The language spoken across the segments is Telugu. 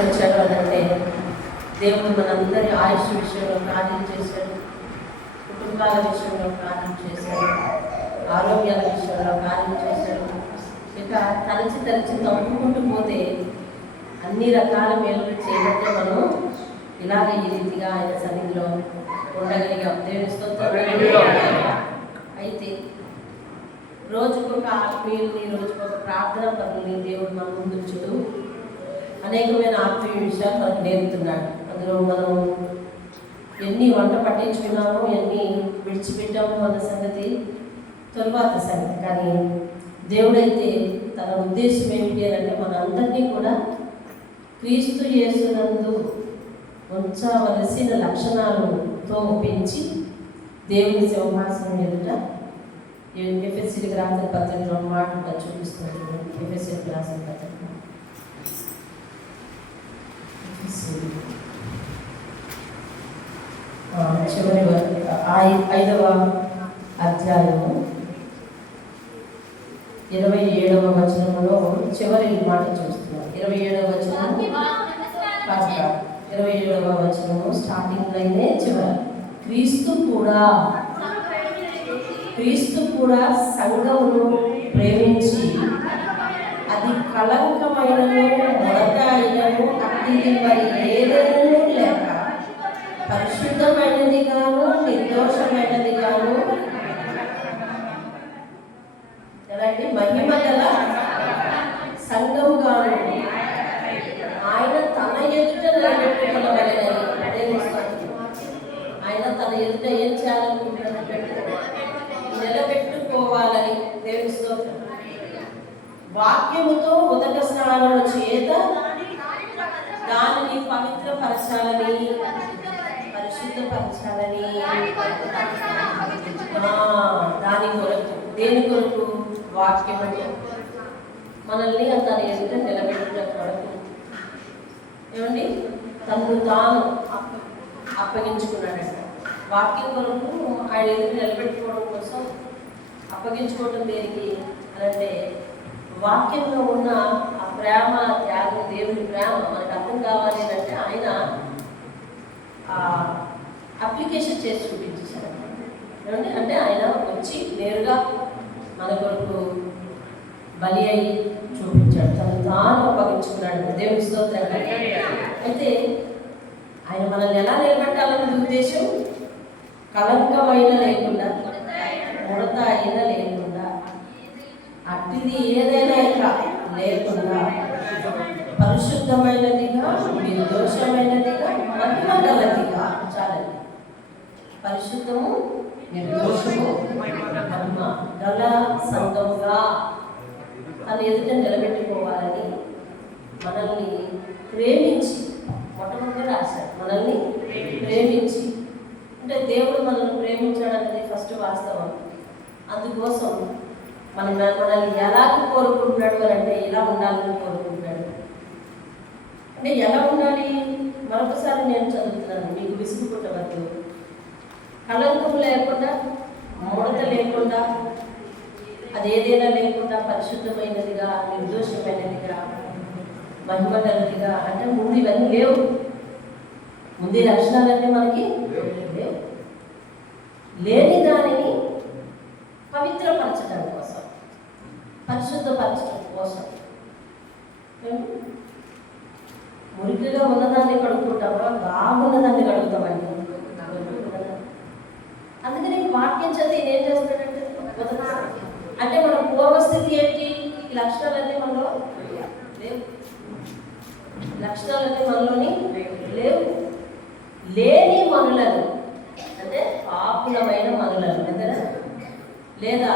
వచ్చాడు అని అంటే దేవుడు మనందరి ఆయుష్ విషయంలో కార్యం చేశాడు, కుటుంబాల విషయంలో కార్యం చేశాడు, ఆరోగ్యాల విషయంలో కార్యం చేశాడు. ఇక తరచి తప్పుకుంటూ పోతే అన్ని రకాల మేలు చేయబట్టే మనం ఇలాగ ఈ రీతిగా ఆయన సన్నిధిలో ఉండగలిగాం. దేవుని స్తోత్రం. అయితే రోజుకొక ఆత్మీయుల్ని, రోజుకొక ప్రార్థన పనుల్ని దేవుడు మన ముందు ఉంచుతూ అనేకమైన ఆత్మీయ విషయాలు మనకు నేర్పుతున్నాడు. అందులో మనం ఎన్ని వంట పట్టించుకున్నామో, ఎన్ని విడిచిపెట్టామో అన్న సంగతి తరువాత సంగతి. కానీ దేవుడైతే తన ఉద్దేశం ఏమిటి అంటే మనందరినీ కూడా క్రీస్తు యేసునందు ఉంచవలసిన లక్షణాలతో పెంచి దేవుని సింహాసనం ఎదుట ఎఫెసీలకు రాసిన పత్రికలో మాట చూపిస్తుంది. ఎఫెసీలకు రాసిన పత్రిక చివరి 5వ అధ్యాయము 27వ వచనంలో చివరి మాట చూస్తున్నాం. 27వ వచనం 27వ వచనము స్టార్టింగ్ లైనే చివరి. క్రీస్తు కూడా సంఘమును ప్రేమించి అది కళంకమైనను ముడతైనను అట్టిది మరి ఏదైనా లేక పరిశుద్ధమైనదిగాను నిర్దోషమైనదిగాను ఎలాంటి మహిమ గల సంఘముగాను ఆయన తన ఎదుట నిలబెట్టుకోగలగలని. ఆయన తన ఎదుట ఏం చేయాలనుకుంటున్నాడు? నిలబెట్టుకోవాలని. దేవుని స్తోత్రం. వాక్యముతో ఉదక స్నానము చేత దానిని పవిత్రపరచాలని, పరిశుద్ధపరచాలని. దాని కొరకు, దేని కొరకు? వాక్యముతో మనల్ని తన ఎదుట నిలబెట్టుట కొరకు. ఏమండి? తను తాను అప్పగించుకున్నాడంట. వాక్యం కొరకు ఆయన ఎదురు నిలబెట్టుకోవడం కోసం అప్పగించుకోవడం దేనికి అంటే వాక్యంలో ఉన్న ఆ ప్రేమ, త్యాగం, దేవుని ప్రేమ మనకు అర్థం కావాలి అంటే ఆయన అప్లికేషన్ చేసి చూపించేశాడు. ఏమంటే అంటే ఆయన వచ్చి నేరుగా మన కొరకు బలి అయ్యి చూపించాడు. తను తాను అప్పగించుకున్నాడు. దేవుని స్తోత్రం. అయితే ఆయన మనల్ని ఎలా నిలబెట్టాలనే ఉద్దేశం కలంకమైన లేకుండా, ముడత అయినా లేకుండా, అట్టిది ఏదైనా లేకుండా పరిశుద్ధమైనదిగా, నిర్దోషమైనదిగా, మహిమగలదిగా. చాలండి. పరిశుద్ధము, నిర్దోషము, మహిమ గల సంఘముగా తన ఎదుట నిలబెట్టుకోవాలని మనల్ని ప్రేమించి మొట్టమొదటి రాశాడు. మనల్ని ప్రేమించి అంటే దేవుడు మనల్ని ప్రేమించాడు అనేది ఫస్ట్ వాస్తవం. అందుకోసం మనల్ని ఎలాగ కోరుకుంటున్నాడు అని అంటే ఇలా ఉండాలని కోరుకుంటున్నాడు. అంటే ఎలా ఉండాలి? మరొకసారి నేను చదువుతున్నాను, మీకు విసుగు పుట్టవద్దు. కళంకం లేకుండా, ముడత లేకుండా, అదేదైనా లేకుండా పరిశుద్ధమైనదిగా, నిర్దోషమైనదిగా, మహిమగలదిగా. అంటే ముందు ఇవన్నీ లేవు. ముందు లక్షణాలన్నీ మనకి లేవు. లేని దానిని పవిత్రపరచడం కోసం, పరిశుద్ధపరచడం కోసం. మురికిగా ఉన్నదాన్ని కడుక్కుంటామా? బాగున్నదాన్ని కడుగుతామండి. అందుకని వాక్యం చదివి ఏం చేస్తాడంటే అంటే మన పూర్వస్థితి ఏంటి? ఈ లక్షణాలన్నీ మనలో లేవు. లక్షణాలన్నీ మనలోని లేవు. లేని మనులను అంటే పాపులమైన మనులను అంతేనా? లేదా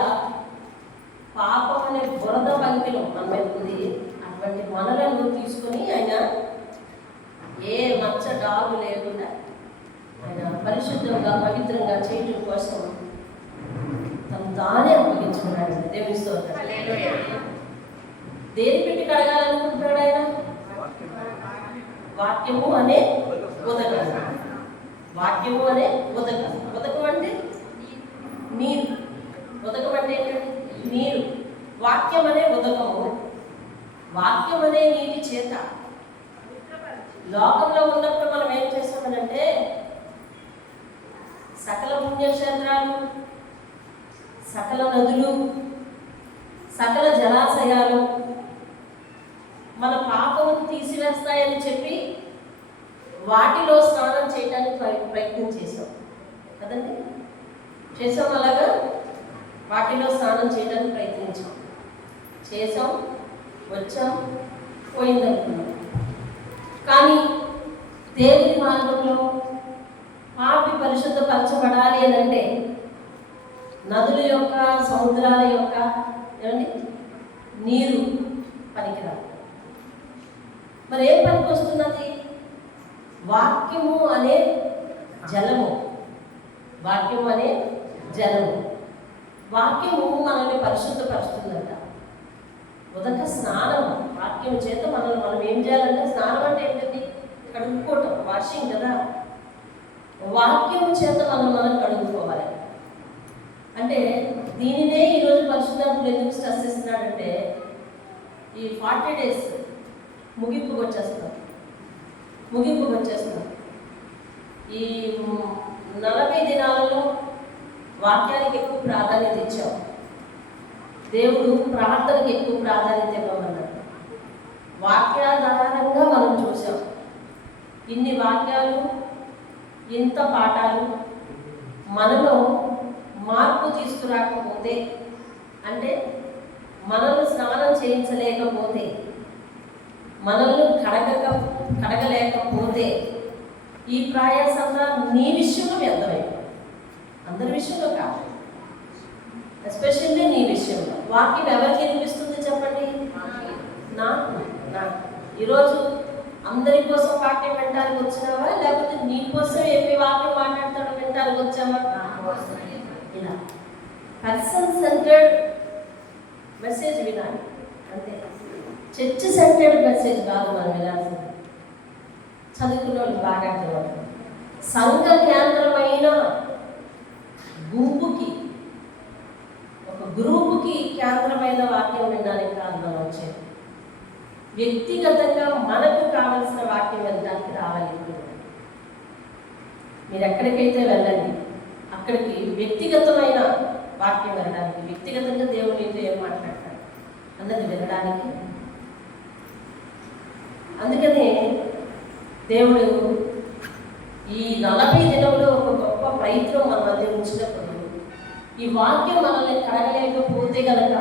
పాపం అనే బురద పంకిలో మన మీద ఉంది. అటువంటి మనులను తీసుకొని ఆయన ఏ మచ్చ డాగు లేకుండా ఆయన పరిశుద్ధంగా, పవిత్రంగా చేయడం కోసం తను తానే అప్పగించుకున్నాడు. దేవుని స్తోత్రం. దేని పెట్టి కడగాలనుకుంటున్నాడు ఆయన? వాక్యము అనే ఉదకం. వాక్యము అనే ఉదకం. ఉదకం అంటే నీరు. ఉదకం అంటే ఏంటంటే నీరు. వాక్యం అనే ఉదకము. వాక్యం అనే నీటి చేత లోకంలో ఉన్నప్పుడు మనం ఏం చేస్తామనంటే సకల పుణ్యక్షేత్రాలు, సకల నదులు, సకల జలాశయాలు మన పాపమును తీసివేస్తాయని చెప్పి వాటిలో స్నానం చేయడానికి ప్రయత్నం చేసాం కదండి. చేసాం, అలాగా వాటిలో స్నానం చేయడానికి ప్రయత్నించాం, చేసాం, వచ్చాం, పోయిందనుకున్నాం. కానీ దేవుని మార్గంలో పాపి పరిశుద్ధపరచబడాలి అని అంటే నదుల యొక్క, సముద్రాల యొక్క ఏమండి నీరు పనికిరాదు. మరి ఏం పనికి వస్తున్నది? వాక్యము అనే జలము. వాక్యము అనే జలము. వాక్యము మనల్ని పరిశుద్ధపరుస్తుందంట. ఉదక స్నానం వాక్యం చేత మనం ఏం చేయాలంటే, స్నానం అంటే ఏంటండి? కడుక్కోవటం, వాషింగ్ కదా. వాక్యం చేత మనం కడుక్కోవాలి. అంటే దీనినే ఈరోజు పరిశుద్ధాత్ముడు ఎందుకు స్ట్రెస్ ఇస్తున్నాడంటే, ఈ 40 days ముగింపుకు వచ్చేస్తాం. ఈ 40 దినాలలో వాక్యానికి ఎక్కువ ప్రాధాన్యత ఇచ్చాం. దేవుడు ప్రార్థనకి ఎక్కువ ప్రాధాన్యత ఇవ్వమన్నాడు. వాక్యాధారంగా మనం చూసాం. ఇన్ని వాక్యాలు, ఇంత పాఠాలు మనలో మార్పు తీసుకురాకపోతే, అంటే మనల్ని స్నానం చేయించలేకపోతే, మనల్ని కడగలేకపోతే ఈ ప్రయాసంగా నీ విషయంలో వ్యర్థమైంది. అందరి విషయంలో కాదు, ఎస్పెషల్లీ నీ విషయంలో. వాక్యం ఎవరికి వినిపిస్తుంది చెప్పండి? నాకు. ఈరోజు అందరి కోసం వాక్యం వినడానికి వచ్చినావా, లేకపోతే నీ కోసం ఏమి వాక్యం మాట్లాడతాడో వినడానికి వచ్చావా? ఇలా పర్సన్ సెంటర్డ్ మెసేజ్ వినాలి అంతే. చర్చ్ సెంటర్డ్ మెసేజ్ కాదు మనం వినాల్సింది. చదువుకున్న వాళ్ళు బాగా అర్థమవుతుంది. సంఘ కేంద్రమైన గుంపుకి, ఒక గ్రూపుకి కేంద్రమైన వాక్యం వినడానికి కాదు మనం వచ్చేది. వ్యక్తిగతంగా మనకు కావలసిన వాక్యం వినడానికి రావాలి. మీరు ఎక్కడికైతే వెళ్ళండి, అక్కడికి వ్యక్తిగతమైన వాక్యం వినడానికి, వ్యక్తిగతంగా దేవుడు నీతో ఏం మాట్లాడతాడు అన్నది వినడానికి. అందుకనే దేవుడు ఈ 40 దినంలో ఒక గొప్ప ప్రయత్నం మన మధ్య ఉంచినప్పుడు, ఈ వాక్యం మనల్ని కడగలేకపోతే కనుక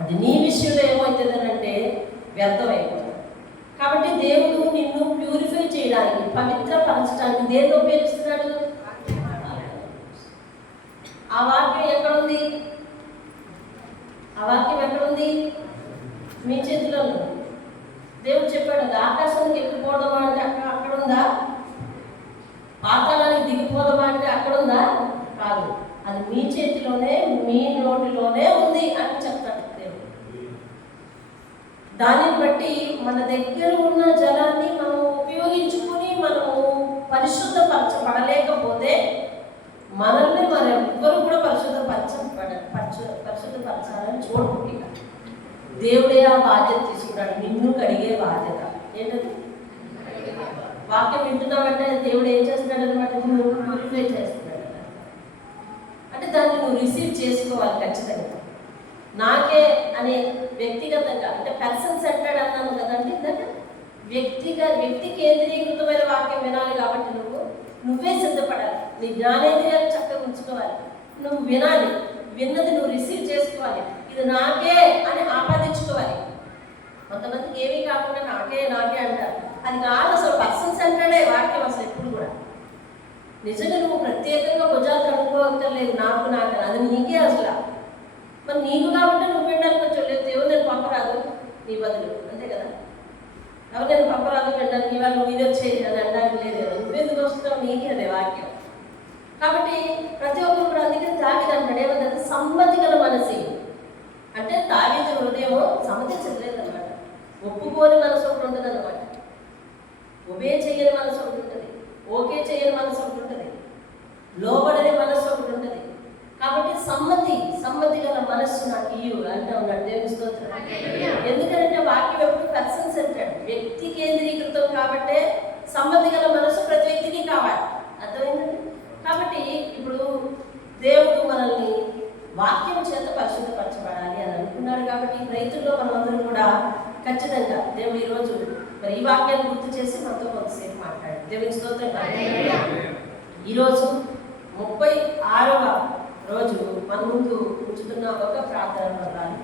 అది నీ విషయంలో ఏమవుతుందనంటే వ్యర్థమైపోతుంది. కాబట్టి దేవుడు నిన్ను ప్యూరిఫై చేయడానికి, పవిత్రపరచడానికి దేన్ని ఉపయోగిస్తున్నాడు? ఆ వాక్యం ఎక్కడుంది? మీ చేతిలో ఉంది. దేవుడు చెప్పాడు, ఆకాశానికి ఎక్కిపోదామా అంటే అక్కడుందా? పాతాళానికి దిగిపోదామా అంటే అక్కడుందా? కాదు, అది మీ చేతిలోనే, మీ నోటిలోనే ఉంది అని చెప్తాడు దేవుడు. దానిని బట్టి మన దగ్గర ఉన్న జలాన్ని మనం ఉపయోగించుకుని మనము పరిశుద్ధపరచబడలేకపోతే మనల్ని మరెవ్వరు కూడా పరిశుద్ధపరచాలని చూడకుండా దేవుడే ఆ బాధ్యత తీసుకున్నాడు. నిన్ను కడిగే బాధ్యత ఏంటది? వాక్యం వింటున్నావంటే దేవుడు ఏం చేస్తున్నాడు అనమాట? నువ్వు ప్యూరిఫై చేస్తున్నాడు. అంటే దాన్ని నువ్వు రిసీవ్ చేసుకోవాలి ఖచ్చితంగా. నాకే అనే వ్యక్తిగతంగా, అంటే పర్సన్ సెంటర్డ్ అన్నాను కదండి ఇందాక. వ్యక్తి కేంద్రీకృతమైన వాక్యం వినాలి. కాబట్టి నువ్వే సిద్ధపడాలి. నీ జ్ఞానేంద్రియాలు చక్కగా ఉంచుకోవాలి. నువ్వు వినాలి, విన్నది నువ్వు రిసీవ్ చేసుకోవాలి. ఇది నాకే అని ఆపాదించుకోవాలి. కొంతమందికి ఏమీ కాకుండా నాకే అంటారు. అది కాదు, అసలు పర్సన్ సెంటర్డే వాక్యం. అసలు ఎప్పుడు కూడా నిజంగా నువ్వు ప్రత్యేకంగా భుజాలు కనుక్కోవక్కర్లేదు. నాకు అది నీకే అసలు. మరి నీకు కాబట్టి నువ్వు వినడానికి వచ్చావు. లేదు, దేవుడు నేను పంపరాదు నీ బదులు, అంతే కదా. ఎవరు నేను పంపరాదు వినడానికి, ఇవాళ నువ్వు ఇది వచ్చేది అని అనడానికి లేదు కదా. నువ్వెందుకు వస్తున్నావు? నీకే అదే వాక్యం. కాబట్టి ప్రతి ఒక్కరు కూడా అందుకని దావీదు అంటాడు ఏమంటే సమ్మతి గల మనసు. అంటే దావీదు హృదయం సమ్మతించలేదన్నమాట. ఒప్పుకోని మనసు ఒకటి ఉంటుంది అన్నమాట. ఒబే చేయని మనసు ఒకటి ఉంటుంది, ఓకే చేయని మనసు ఒకటి ఉంటుంది, లోబడని మనసు ఒకటి ఉంటుంది. కాబట్టి సమ్మతి గల మనస్సు నాకు ఇయ్యు అంటే ఉన్నాడు దేవుని స్తోత్రం. ఎందుకంటే వాక్యం ఎప్పుడు పర్సన్ సెంటర్డ్, వ్యక్తి కేంద్రీకృతం కాబట్టే సంబంధి గల మనసు ప్రతి వ్యక్తికి కావాలి. అర్థమైందండి? కాబట్టి ఇప్పుడు దేవుడు మనల్ని వాక్యం చేత పరిశుద్ధపరచబడాలి అని అనుకున్నాడు. కాబట్టి ఈ రైతుల్లో మనమందరం కూడా ఖచ్చితంగా దేవుడు ఈరోజు మరి ఈ వాక్యాన్ని గుర్తు చేసి మనతో కొంతసేపు మాట్లాడాడు. దేవుని స్తోత్రం. ఈరోజు 36వ రోజు మన ముందు ఉంచుతున్న ఒక ప్రార్థన పదాలు,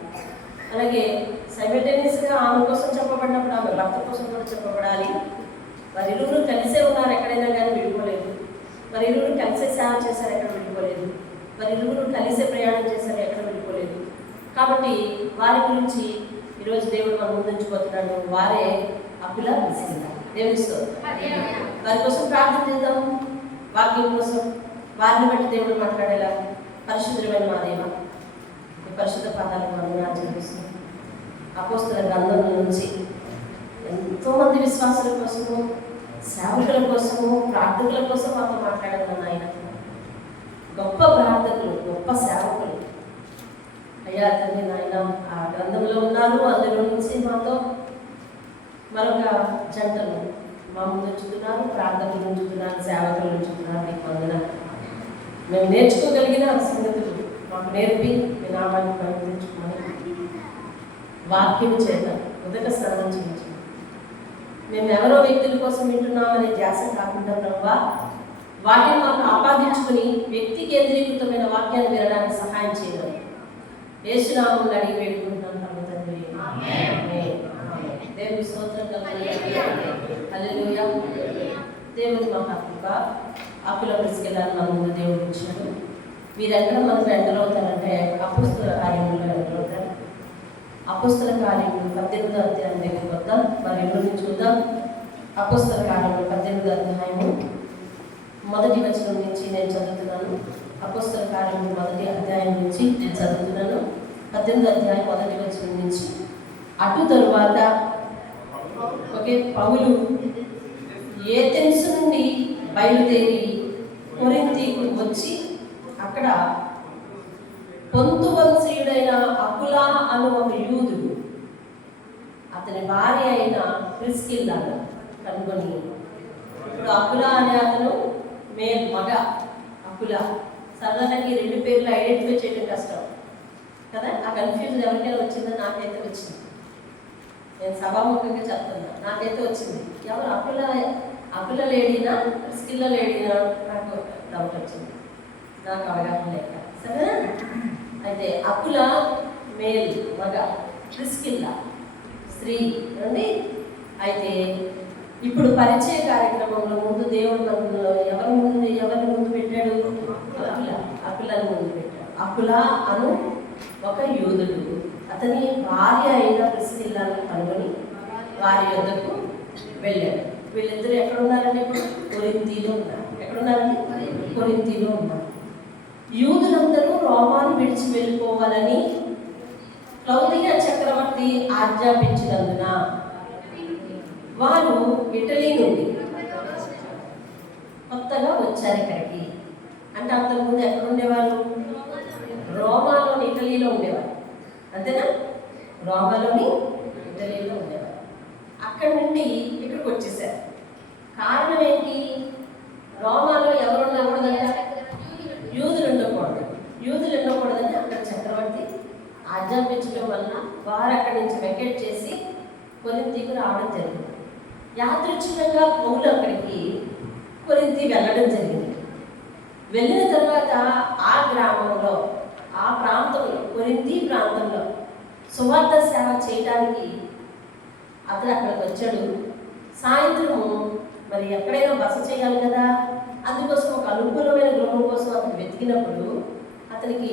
అలాగే సైమల్టేనియస్గా ఆమె కోసం చెప్పబడినప్పుడు ఆమె భర్త కోసం కూడా చెప్పబడాలి. వారి ఇరువురు కలిసే ఉన్నారు, ఎక్కడైనా కానీ విడిపోలేదు. వారి ఇరువురు కలిసే సేవ చేశారు, ఎక్కడ విడిపోలేదు. వారి ఇరువురు కలిసే ప్రయాణం చేశారు, ఎక్కడ విడిపోలేదు. కాబట్టి వారి గురించి ఈరోజు దేవుడు మన ముందు ఉంచిపోతున్నాడు. వారే అప్పుల మిస్కిల్లా. దేవుని స్తోత్రం. వారి కోసం ప్రార్థన చేద్దాం. వాక్యం కోసం వారిని బట్టి దేవుడు మాట్లాడేలా పరిశుద్ధమైన మా దేవ, ఈ పరిశుద్ధ పదాలకు వందనాలు చెల్లిస్తున్నాం. అపోస్తల గ్రంథం నుంచి ఎంతోమంది విశ్వాసుల కోసము, సేవకుల కోసము, ప్రార్థకుల కోసం మాతో మాట్లాడాను ఆయన. గొప్ప ప్రార్థకులు, గొప్ప సేవకులు అయ్యా తండ్రి నాయన ఆ గ్రంథంలో ఉన్నారు. అందులో నుంచి మాతో మరొక జంటలు మా ముందు ఉంచుతున్నారు, ప్రార్థనలు ఉంచుతున్నారు, సేవకులు ఉంచుతున్నారు. మీకు వందనాలు. మేము నేర్చుకోగలిగిన సంగతులు మాకు నేర్పి మీ నామాన్ని ప్రయత్నించుకోమని వాక్యం చేత ఉదక స్నానం చేయించు. మేము ఎవరో వ్యక్తుల కోసం వింటున్నామనే ధ్యాస కాకుండా ప్రభువా, వాటిని మాకు ఆపాదించుకుని వ్యక్తి కేంద్రీకృతమైన వాక్యాన్ని వినడానికి సహాయం చేయడం యేసునామములో అడిగి వేడుకుంటున్నాను తమ తండ్రి. దేవుని స్తోత్రం హల్లెలూయా. దేవుని మహాకృప అప్పుల తీసుకెళ్ళాలని మన ముందు దేవుడు ఇచ్చాడు. మీరెక్కడ మనకు ఎంటర్ అవుతారంటే అపోస్తల కార్యములు ఎంటర్ అవుతారు. అపోస్తల కార్యములు 18వ అధ్యాయం దగ్గరికి వద్దాం. మరి ఎవరిని చూద్దాం. అపోస్తల కార్యములు 18వ అధ్యాయము 1వ వచనం నుంచి నేను చదువుతున్నాను. అపోస్తల కార్యములు 1వ అధ్యాయం నుంచి నేను చదువుతున్నాను. 18వ అధ్యాయం 1వ వచనం నుంచి. అటు తరువాత పౌలు ఏథెన్సు నుండి బయలుదేరి కొరింథీకు వచ్చి అక్కడ పొంతువంశీయుడైన అకులా అను ఒక యూదుడు అతని భార్య అయిన ప్రిస్కిల్లాను కనుగొని, ఇప్పుడు అకులా అనే అతను మగ అకులా. సాధారణంగా ఈ 2 పేర్లు ఐడెంటిఫై చేయడం కష్టం కదా. ఆ కన్ఫ్యూజన్ ఎవరికైనా వచ్చిందో నాకైతే వచ్చింది. నేను సభాముఖంగా చెప్తున్నా, నాకైతే వచ్చింది. ఎవరు అకుల లేడీనా ప్రిస్కిల్లా లేడీనా నాకు డౌట్ వచ్చింది. నాకు అవగాహన లేక సరేనా. అయితే అకుల మేల్ మగ, ప్రిస్కిల్లా స్త్రీ అండి. అయితే ఇప్పుడు పరిచయ కార్యక్రమంలో ముందు దేవుడు ఎవరిని ముందు పెట్టాడు? అకులను ముందు పెట్టాడు. అకుల అను ఒక యూదుడు అతని భార్య అయిన ప్రిస్కిల్లాను కనుగొని వారి యొద్దకు వెళ్ళాడు. వీళ్ళిద్దరూ ఎక్కడున్నారండి? ఇప్పుడు కొరింథీలో ఉన్నారు. ఎక్కడున్నారండి? కొరింథీలో ఉన్నారు. యూదులందరూ రోమాను విడిచి వెళ్ళిపోవాలని క్లౌదియా చక్రవర్తి ఆజ్ఞాపించినందున వారు ఇటలీ నుండి కొత్తగా వచ్చారు ఇక్కడికి. అంటే అంతకుముందు ఎక్కడ ఉండేవారు? రోమాలోని ఇటలీలో ఉండేవారు. అంతేనా? రోమాలోని ఇటలీలో ఉండేవారు. అక్కడి నుండి ఇక్కడికి వచ్చేసారు. కారణం ఏంటి? రోమాలో ఎవరు ఉండకూడదంట? యూదులు ఉండకూడదు. యూదులు ఉండకూడదని అక్కడ చక్రవర్తి ఆజ్ఞాపించడం వలన వారు అక్కడి నుంచి వెకేట్ చేసి కొరింథీకు రావడం జరిగింది. యాదృచ్ఛికంగా పౌలు అక్కడికి కొరింథీ వెళ్ళడం జరిగింది. వెళ్ళిన తర్వాత ఆ గ్రామంలో, ఆ ప్రాంతంలో, కొరింథీ ప్రాంతంలో సువార్త సేవ చేయడానికి అతను అక్కడికి వచ్చాడు. సాయంత్రము మరి ఎక్కడైనా బస చేయాలి కదా, అందుకోసం ఒక అనుకూలమైన గృహం కోసం అతను వెతికినప్పుడు అతనికి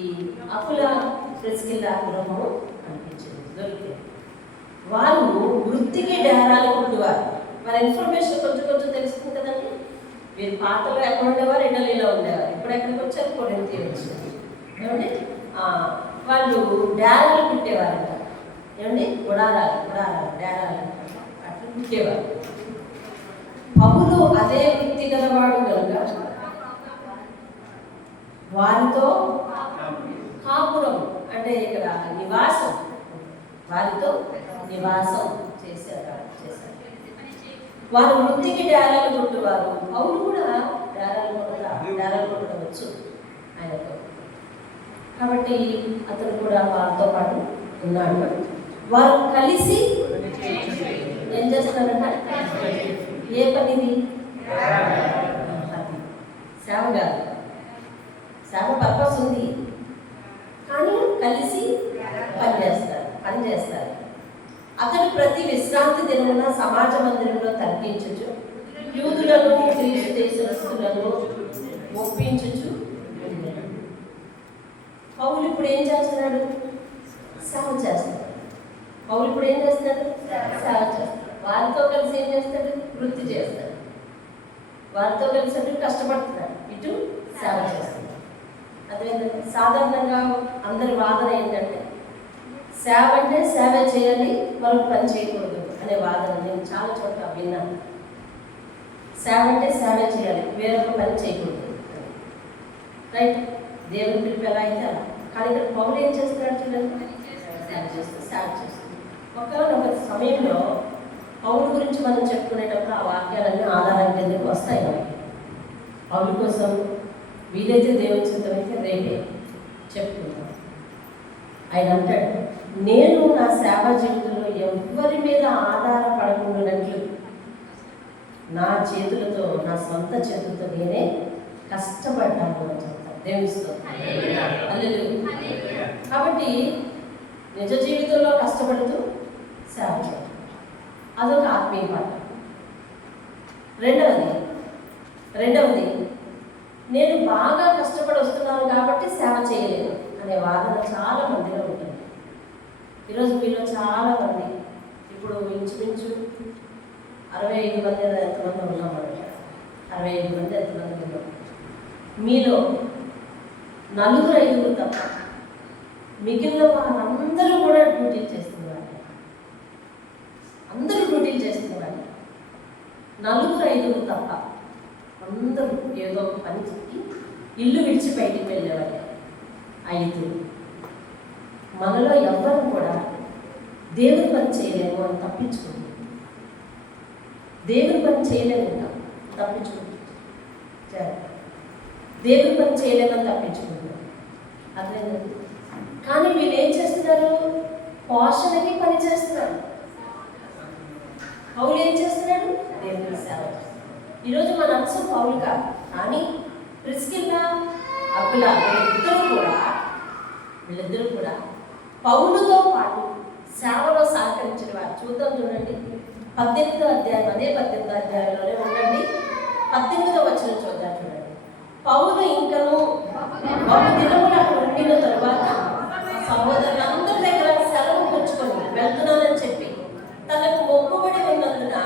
ఈ అకుల ప్రిస్కిల్లా గృహము అనిపించింది, దొరికింది. వారు వృత్తికి డేరాలు కొట్టువారు. వారి ఇన్ఫర్మేషన్ కొంచెం తెలుస్తుంది కదండి. వీరు పాతలో ఎక్కడ ఉండేవారు? ఇటలీలో ఉండేవారు. ఇప్పుడు ఎక్కడికి వచ్చారు? కొరింథీ వచ్చారు. ఏమండి? వాళ్ళు డేరాలు కుట్టేవారంట. ఏమండి? గుడారాలు డేరాలు అట్లా కుట్టేవారు. పౌలు అదే వృత్తి గలవాడు కనుక వారితో కాపురం, అంటే ఇక్కడ నివాసం, వారితో నివాసం చేశారు. వారు వృత్తికి డేరాలు కొట్టువారు. పౌలు కూడా డేరాలు కొట్టవచ్చు ఆయనతో. కాబట్టి అతను కూడా వారితో పాటు ఉన్నాడు. వారు కలిసి ఏం చేస్తున్నారంట? ఏ పనిది? సేవ కాదు. సేవ పర్పస్ ఉంది, కానీ కలిసి పని చేస్తారు. అతడు ప్రతి విశ్రాంతి దినమున సమాజ మందిరంలో తర్కించుచు యూదులను గ్రీసు దేశస్తులను ఒప్పించుచు. పౌలు ఇప్పుడు ఏం చేస్తున్నాడు? సేవ చేస్తాడు. పౌలు ఇప్పుడు ఏం చేస్తాడు? సేవ చేస్తాడు. వారితో కలిసి ఏం చేస్తాడు? వృత్తి చేస్తాడు. వారితో కలిసి అటు కష్టపడుతున్నాడు, ఇటు సేవ చేస్తాడు. అదేంటంటే సాధారణంగా అందరి వాదన ఏంటంటే సేవ అంటే సేవ చేయాలి, మరొక పని చేయకూడదు అనే వాదన నేను చాలా చోట్ల విన్నాను. సేవ అంటే సేవ చేయాలి, వేరొక పని చేయకూడదు. రైట్, దేవుని పిలుపు ఎలా అయితే అలా. కానీ ఇక్కడ పౌలు ఏం చేస్తున్నాడు చూడండి, సేవ చేస్తుంది. ఒక సమయంలో పౌలు గురించి మనం చెప్పుకునేటప్పుడు ఆ వాక్యాలన్నీ ఆధారం కిందకి వస్తాయి. పౌలు కోసం వీలైతే దేవుని చిత్తమైతే రేపే చెప్పుకుంటాం. ఆయన అంటాడు, నేను నా సేవా జీవితంలో ఎవరి మీద ఆధారపడకుండానట్లు నా చేతులతో, నా సొంత చేతులతో నేనే కష్టపడ్డాను అని చెప్తాను. దేవునితో కాబట్టి నిజ జీవితంలో కష్టపడుతూ సేవ చేయడం అదొక ఆత్మీయ పాఠం. రెండవది నేను బాగా కష్టపడి వస్తున్నాను కాబట్టి సేవ చేయలేను అనే వాదన చాలా మందిలో ఉంటుంది. ఈరోజు మీలో చాలా మంది, ఇప్పుడు ఇంచుమించు 65 మంది ఎంతమంది ఉన్నామంట, 65 మంది ఎంతమంది ఉన్నాం. మీలో 4-5 తప్ప మిగిలిన వాళ్ళందరూ కూడా డ్యూటీలు చేస్తున్నారు. అందరూ డ్యూటీలు చేస్తున్నారు. 4-5 తప్ప అందరూ ఏదో ఒక పని చెప్పి ఇల్లు విడిచి బయటికి వెళ్ళేవాళ్ళు. 5 మనలో ఎవ్వరూ కూడా దేవుని పని చేయలేము అని తప్పించుకుంటాం. దేవుని పని చేయలేము తప్పించుకుంటాం. దేవుని పని చేయలేమని తప్పించుకుంటాం. అర్థమైంది? కానీ వీళ్ళు ఏం చేస్తున్నారు? పోషణకి పని చేస్తున్నారు. పౌలు ఏం చేస్తున్నాడు? దేవుని సేవ. ఈరోజు మన అంశం పౌలు కాదు, కానీ ప్రిస్కిల్లా, అకుల వీళ్ళిద్దరూ కూడా పౌలుతో పాటు సేవలో సహకరించిన వారు. చూద్దాం, చూడండి 18వ అధ్యాయం, అదే 18వ అధ్యాయంలోనే ఉండండి. 18వ వచనం చూద్దాం, చూడండి. పౌలు ఇంకను ఒక దినములు అక్కడ ఉండిన తరువాత సహోదరులందరి దగ్గర సెలవు పుచ్చుకొని వెళ్తున్నానని చెప్పి తనకు మొక్కుబడి ఉన్నందున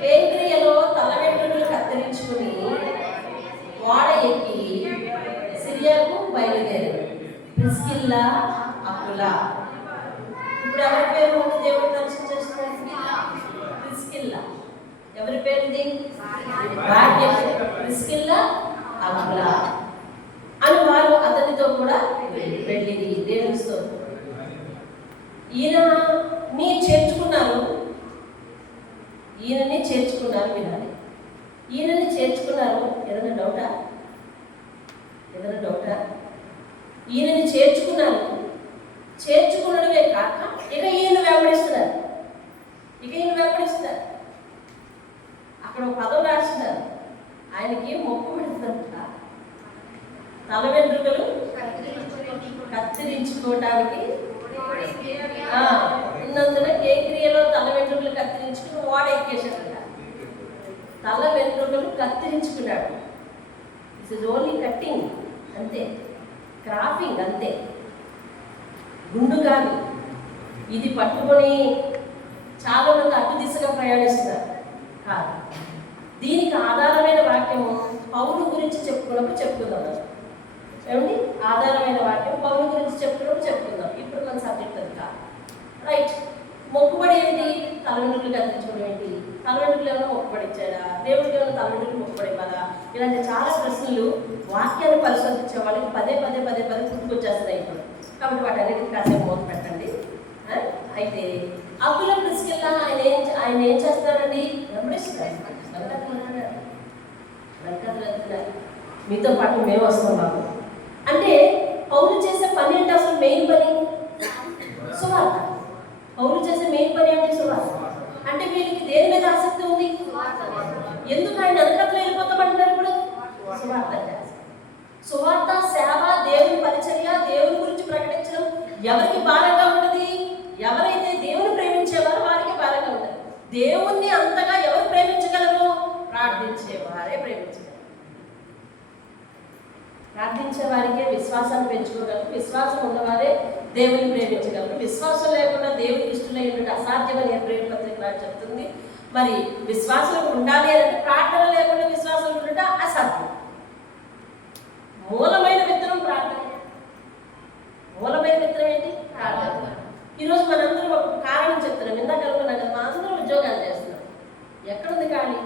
కేంద్రీయలో తల వెంట్రుకలు కత్తిరించుకుని వాడ ఎక్కి సిరియాకు బయలుదేరాడు. ప్రిస్కిల్లా, అకుల. ఇప్పుడు ఎవరి పేరు ముందు దేవుడు దర్శనం చేస్తున్నారు? ప్రిస్కిల్లా. ఎవరి పేరుది? భార్య ప్రిస్కిల్లా, అకుల అని వారు అతనితో కూడా వెళ్ళింది. దేవుని స్తోత్రం. ఈయనని చేర్చుకున్నారు. వినాలి. ఈయనని చేర్చుకున్నారు. ఏదైనా డౌటా? ఈయనని చేర్చుకున్నారు. చేర్చుకున్నడమే కాక ఇక ఈయన వెంబడిస్తున్నారు. అక్కడ ఒక పదం రాస్తున్నారు. ఆయనకి మొక్కు పెడుతున్నారు. తల వెంట్రుకలు కత్తిరించుకోవటానికి ఉన్నందున కేక్రియలో తల వెంట్రుకలు కత్తిరించుకుని వాడ ఎక్కేసాడు. తల వెంట్రుకలు కత్తిరించుకున్నాడు. ఇట్స్ ఇస్ ఓన్లీ కట్టింగ్ అంతే, క్రాఫింగ్ అంతే, గుండు కాదు. ఇది పట్టుకొని చాలా మంది అటు దిశగా ప్రయాణిస్తున్నారు కాదు. దీనికి ఆధారమైన వాక్యము పౌలు గురించి చెప్పుకుందాం. ఏమండి? ఆధారమైన వాక్యం పౌలు గురించి చెప్పుకుందాం. ఇప్పుడు మన సబ్జెక్ట్ అది కాదు. రైట్. మొక్కుబడి ఏంటి? తలవెంట్రుకలు కత్తిరించుకోవడం ఏంటి? తలవెంట్రుకలు ఏమైనా మొక్కుబడి ఇచ్చాడా? దేవుడికి ఏమైనా తలవెంట్రుకలు మొక్కుబడి ఇవ్వాలా? ఇలాంటి చాలా ప్రశ్నలు వాక్యాన్ని పరిశోధించే వాళ్ళకి పదే గుర్తుకొచ్చేస్తున్నాయి ఇప్పుడు. కాబట్టి వాటన్నిటికీ కాసేపు మోత పెట్టండి. అయితే అప్పుల ప్రిస్కిల్లా ఆయన ఏం చేస్తారండి? వెంబడిస్తారు. మీతో పాటు మేము వస్తాం బాబు అంటే పౌలు చేసే పని అంటే అసలు మెయిన్ పని సువార్త. పౌలు చేసే మెయిన్ పని అంటే సువార్త. అంటే వీళ్ళకి దేని మీద ఆసక్తి ఉంది? ఎందుకు ఆయన వెనకట్లో వెళ్ళిపోతామంటున్నారు? ఇప్పుడు సువార్త సువార్త సేవ, దేవుని పరిచర్య, దేవుని గురించి ప్రకటించడం ఎవరికి భారంగా ఉంటుంది? ఎవరైతే దేవుని ప్రేమించేవారో వారికి భారంగా ఉంటుంది. దేవుణ్ణి అంతగా ఎవరు ప్రేమించగలరు? ప్రార్థించేవారే ప్రేమించగలరు. ప్రార్థించే వారికే విశ్వాసాన్ని పెంచుకోగలరు. విశ్వాసం ఉన్నవారే దేవుని ప్రేమించగలరు. విశ్వాసం లేకుండా దేవునికి ఇష్టమైనటువంటి అసాధ్యమని ప్రేమ పత్రిక చెప్తుంది. మరి విశ్వాసం ఉండాలి అంటే ప్రార్థన లేకుండా విశ్వాసం ఉంటే అసాధ్యం. మూలమైన విత్తనం ప్రార్థన. మూలమైన విత్తనం ఏంటి? ప్రార్థన. ఈరోజు మనందరం ఒక కారణం చెప్తున్నాం. ఇందాక అనుకున్నాం కదా, మా అందరూ ఉద్యోగాలు చేస్తున్నాం. ఎక్కడుంది ఖాళీ?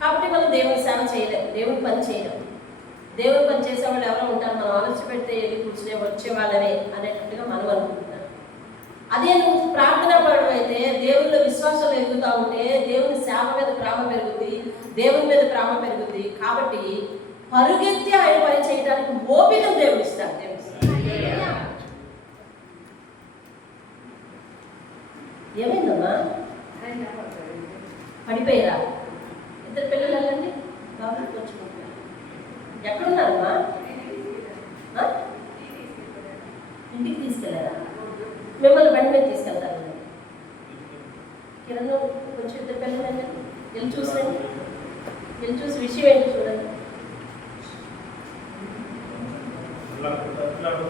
కాబట్టి మనం దేవుని సేవ చేయలేము, దేవుని పని చేయలేము. దేవుని పని చేసేవాళ్ళు ఎవరో ఉంటారు, మనం ఆలోచన పెడితే వెళ్ళి కూర్చునే వచ్చేవాళ్ళనే అనేటట్టుగా మనం అనుకుంటున్నాం. అదే నువ్వు ప్రార్థనా పడడం అయితే దేవుళ్ళ విశ్వాసం ఎదుగుతూ ఉంటే దేవుని సేవ మీద ప్రేమ పెరుగుద్ది, దేవుని మీద ప్రేమ పెరుగుద్ది. కాబట్టి పరుగెత్తి ఆయన పని చేయడానికి ఓపిక దేవుడు ఇస్తాడు. ఏమైందమ్మా? పడిపోయారా? ఇద్దరు పిల్లలు వెళ్ళండి బాబు కూర్చుకుంటారు. ఎక్కడున్నారమ్మా? ఇంటికి తీసుకెళ్ళారా? మిమ్మల్ని బండి మీద తీసుకెళ్తారు. కిరణ్ కొంచెం ఇద్దరు పిల్లలు వెళ్ళండి, వెళ్ళి చూసండి, వెళ్ళి చూసి విషయం ఏంటి చూడండి.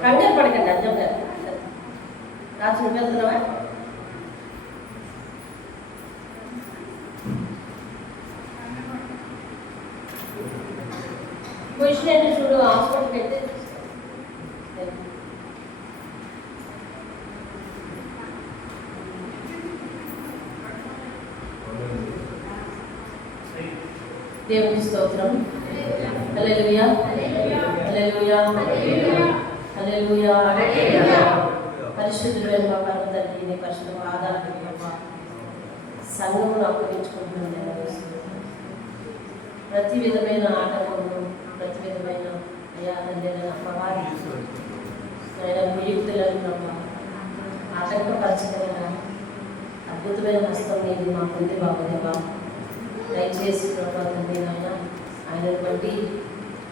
కంగారు పడకండి. అర్థం గారు రాజు నువ్వు వెళ్తున్నావా? పొజిషన్ ఏంటి చూడు. హాస్పిటల్కి అయితే దేవుని స్తోత్రం. హల్లెలూయా, హల్లెలూయా, హల్లెలూయా. పరిశుద్ధుడైన మా పరమ తండ్రి, నీ పరిశుద్ధ పాదాలకు సంఘమును అప్పగించుకుంటున్నాను. ప్రతి విధమైన ఆటంకములు, ప్రతి విధమైన అయ్యాదైన అమ్మవారి వియుక్తులను ఆటంకపరచగలిగిన అద్భుతమైన హస్తం ఇది మాకుంది బాబుదేవా. దయచేసి ప్రభావ తండ్రి నాయన ఆయనను బట్టి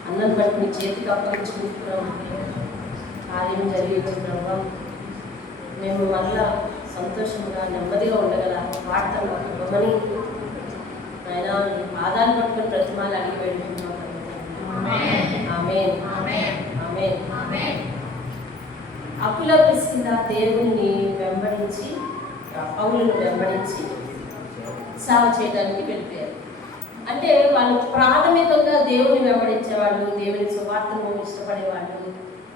అన్నను బట్టి మీ చేతికి అప్పగించుకుంటున్నాం. కార్యం జరిగించిన ప్రభావ మేము మళ్ళా సంతోషంగా నెమ్మదిగా ఉండగల వార్తను ఇవ్వమని ఆయన నీ పాదాలు పట్టుకుని ప్రతిమాలు అడిగి పెడుతున్నాం. ఆమేన్, ఆమేన్. అప్పుల కింద దేవుణ్ణి వెంబడించి, పౌలును వెంబడించి సేవ చేయడానికి వెళ్ళిపోయారు. అంటే వాళ్ళు ప్రాథమికంగా దేవుని వెంబడించేవాళ్ళు, దేవుని సువార్తను ఇష్టపడేవాళ్ళు,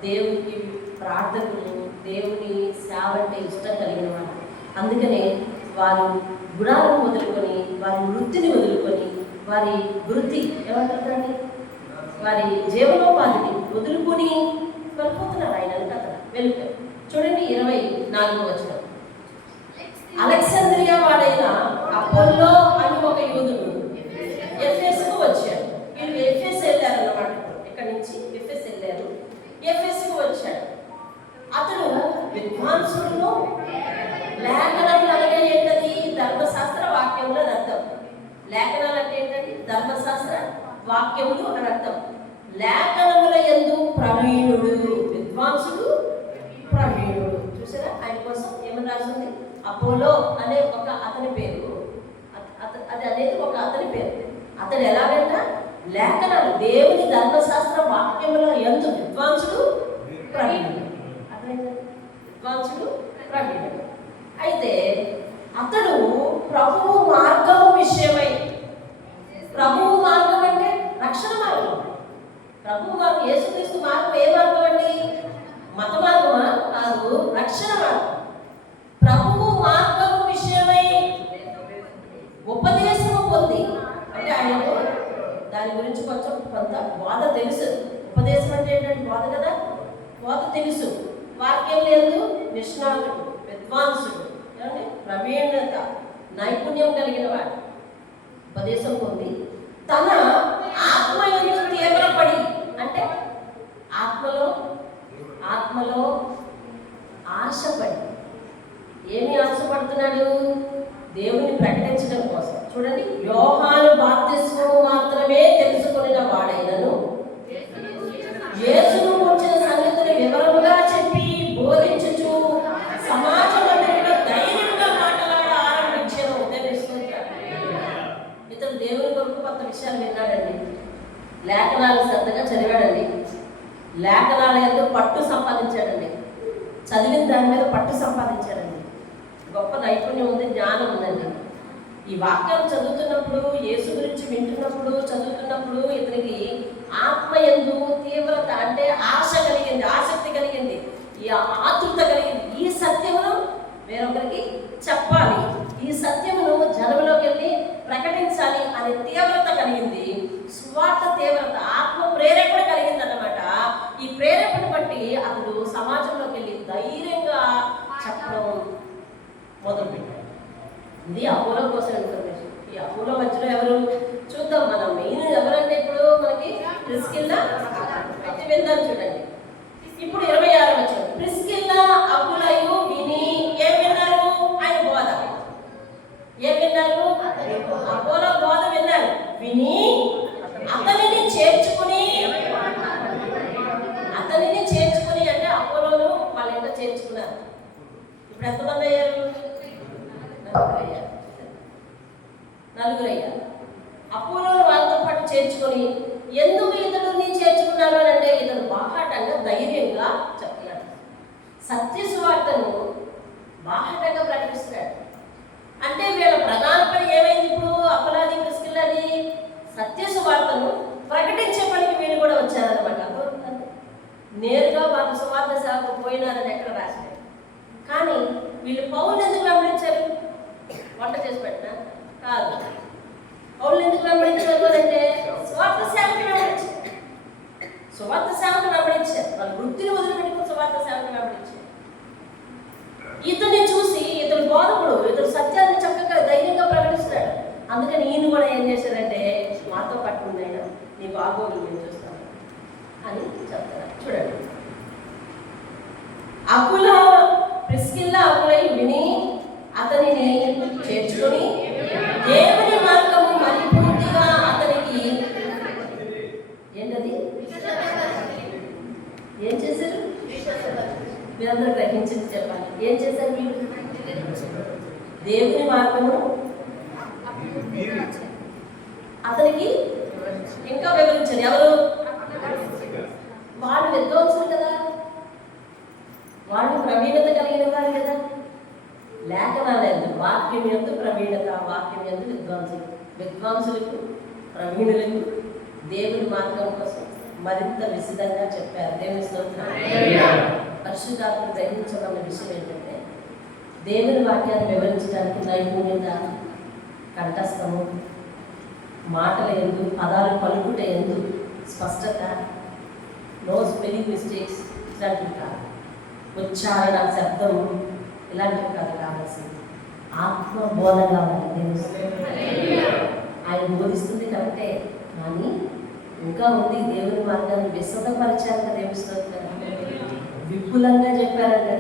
దేవునికి ప్రార్థనలు, దేవుని సేవ అంటే ఇష్టం కలిగిన వాళ్ళు. అందుకనే వారు గుణాలను వదులుకొని, వారి వృత్తిని వదులుకొని, వారి వృత్తి ఏమంటారండి, వారి జీవనోపాధిని వదులుకొని వెళ్ళిపోతున్నారు. ఆయన కథ వెళ్ళిపోయారు. చూడండి 24వ వచనం. అలెగ్జాంద్రియా వాడైన అపోల్లో అని ఒక యూదుడు ఎఫెసుకు వచ్చాడు. వీళ్ళు ఎఫెస్ వెళ్ళారు అన్నమాట. ఇక్కడి నుంచి ఎఫెస్ వెళ్ళారు, ఎఫెసుకు వచ్చాడు. అతడు విద్వాంసుడు, లేఖనములు అనగా ఏంటది? ధర్మశాస్త్ర వాక్యములు అని అర్థం. లేఖనాలు అంటే ఏంటండి? ధర్మశాస్త్ర వాక్యములు అని అర్థం. లేఖనముల యందు ప్రవీణుడు, విద్వాంసుడు, ప్రవీణుడు. చూసారా? ఆయన కోసం ఏమని రాసింది? అపోలో అనే ఒక అతని పేరు. అది అనేది ఒక అతని పేరు. అతడు ఎలాగంట? లేఖనాలు, దేవుని ధర్మశాస్త్ర వాక్యముల యందు విద్వాంసుడు, ప్రవీణుడు. విద్వాంసుడు, ప్రవీణుడు. అయితే అతడు ప్రభువు మార్గము విషయమై, ప్రభువు మార్గం అంటే రక్షణ మార్గం. ప్రభువు మార్గం, యేసుక్రీస్తు మార్గం ఏ మార్గం అండి? మత మార్గమా? కాదు, రక్షణ మార్గం. ప్రభువు మార్గము విషయమై ఉపదేశము పొంది, అంటే ఆయనకు దాని గురించి కొంత బోధ తెలుసు. ఉపదేశం అంటే ఏంటంటే బోధ కదా, బోధ తెలుసు. వాక్యం లేదు, నిష్ణాతుడు, విద్వాంసుడు, ఏమండి ప్రవీణత నైపుణ్యం కలిగిన వాడు, ఉపదేశం పొంది తన ఆత్మ యందు తీవ్రపడి, అంటే ఆత్మలో ఆశపడి. ఏమి ఆశపడుతున్నాడు? దేవుని ప్రకటించడం కోసం. చూడండి, యోహాను బాప్తిస్మము మాత్రమే తెలుసుకొనిన వాడైనను యేసును గురించిన సంగతిని వివరముగా చెప్పి బోధించుచు సమాజంలో ధైర్యంగా మాట్లాడ ఆరంభించాను. ఇతను దేవుని కొరకు కొంత విషయాలు విన్నాడండి, లేఖనాలు శ్రద్ధగా చదివాడండి, లేఖనాల యందు పట్టు సంపాదించాడండి, చదివిన దాని మీద పట్టు సంపాదించాడండి, గొప్ప నైపుణ్యం ఉంది, జ్ఞానం ఉందండి. ఈ వాక్యాలు చదువుతున్నప్పుడు, యేసు గురించి వింటున్నప్పుడు, చదువుతున్నప్పుడు ఇతనికి ఆత్మ యందు తీవ్రత, అంటే ఆశ కలిగింది, ఆసక్తి కలిగింది, ఈ ఆతృత కలిగింది. ఈ సత్యమును వేరొకరికి చెప్పాలి, ఈ సత్యమును జనంలోకి వెళ్ళి ప్రకటించాలి అనే తీవ్రత కలిగింది. స్వార్థ తీవ్రత, ఆత్మ ప్రేరేపణ కలిగింది అన్నమాట. ఈ ప్రేరేపణ బట్టి అతడు సమాజంలోకి వెళ్ళి ధైర్యంగా చెప్పడం మొదలుపెట్టాడు. ఇది అపోలో కోసం ఇన్ఫర్మేషన్. ఈ అపోలో మధ్యలో ఎవరు చూద్దాం. మనం మెయిన్ ఎవరంటే ఇప్పుడు మనకి ప్రిస్కిల్లా అయితే విందాం. చూడండి, ఇప్పుడు 26 వచ్చిన ప్రిస్కిల్లా అకులయు విని ఏం విన్నారు? ఆయన బోధ. ఏం విన్నారు? అపోలో బోధ విన్నారు. విని అతనిని చేర్చుకుని అంటే అపోలోను వాళ్ళ ఎంత చేర్చుకున్నారు. ఇప్పుడు ఎంతమంది అయ్యారు? నలుగురు అయ్యారు. అపోలోను వాళ్ళతో పాటు చేర్చుకొని ఎందుకు ఇతడుని చేర్చుకున్నారు అని అంటే ఇతడు బాహాటంగా ధైర్యంగా చెప్తున్నాడు, సత్య సువార్తను బాహాటంగా ప్రకటిస్తున్నాడు. అంటే వీళ్ళ ప్రధాన పని ఏమైంది? ఇప్పుడు అపలాది ప్రిస్కిల్లాది సత్య సువార్తను ప్రకటించే పనికి వీళ్ళు కూడా వచ్చారనమాట. నేరుగా వాళ్ళ సువార్త సేవకు పోయినారని ఎక్కడ రాశారు. కానీ వీళ్ళు పౌరులు ఎందుకు వెంబడించారు? వంట చేసి పెట్టినా కాదు. పౌరులు ఎందుకు వెంబడించారు అంటే సువార్త సేవకు వెంబడించారు. సువార్త సేవకు వెంబడించారు. వాళ్ళ వృత్తిని వదిలిపెట్టుకుని సువార్త సేవకు వెంబడించారు. ఇతన్ని చూసి ఇతను బోధకుడు, ఇతను సత్యాన్ని చక్కగా ధైర్యంగా ప్రకటిస్తున్నాడు. అందుకని ఈయన కూడా ఏం చేశారంటే మాతో పట్టుకుంది, ఆయన నీ బాగోగులు నేను చూస్తాను అని చెప్తారు. చూడండి, ప్రిస్కిల్లా అకులై విని అతనిని చేర్చుకొని దేవుని మార్గము మరి పూర్తిగా అతనికి ఏంటది ఏం చేశారు? మీరందరూ గ్రహించింది చెప్పాలి. ఏం చేశారు మీరు? దేవుని మార్గమును అతనికి ఇంకా వివరించారు. ఎవరు? వాళ్ళు విద్వాంసులు కదా, వాళ్ళు ప్రవీణత కలిగిన వారు కదా. లేఖనాలు ఎందుకు? వాక్యం ఎందు ప్రవీణత, వాక్యం ఎందు విద్వాంసులకు ప్రవీణులకు దేవుని మార్గం కోసం మరింత విశదంగా చెప్పారు. దేవుని స్తోత్రం. పరిశుద్ధాత్మ గ్రహించమన్న విషయం ఏంటంటే దేవుని వాక్యాన్ని వివరించడానికి నైపుణ్యత, కంఠస్థము, మాటల ఎందు, పదాలు పలుకుట ఎందు స్పష్టత, నో స్పెల్లింగ్ మిస్టేక్స్ ఇలాంటివి కాదు, ఉచ్చారణ, శబ్దం ఇలాంటివి కాదు. కావాల్సింది ఆత్మ బోధ కావాలి. ఆయన బోధిస్తుంది కరెక్టే, కానీ ఇంకా ఉంది. దేవుని మార్గాన్ని విశదపరిచారు కదా. విపులంగా చెప్పారంట,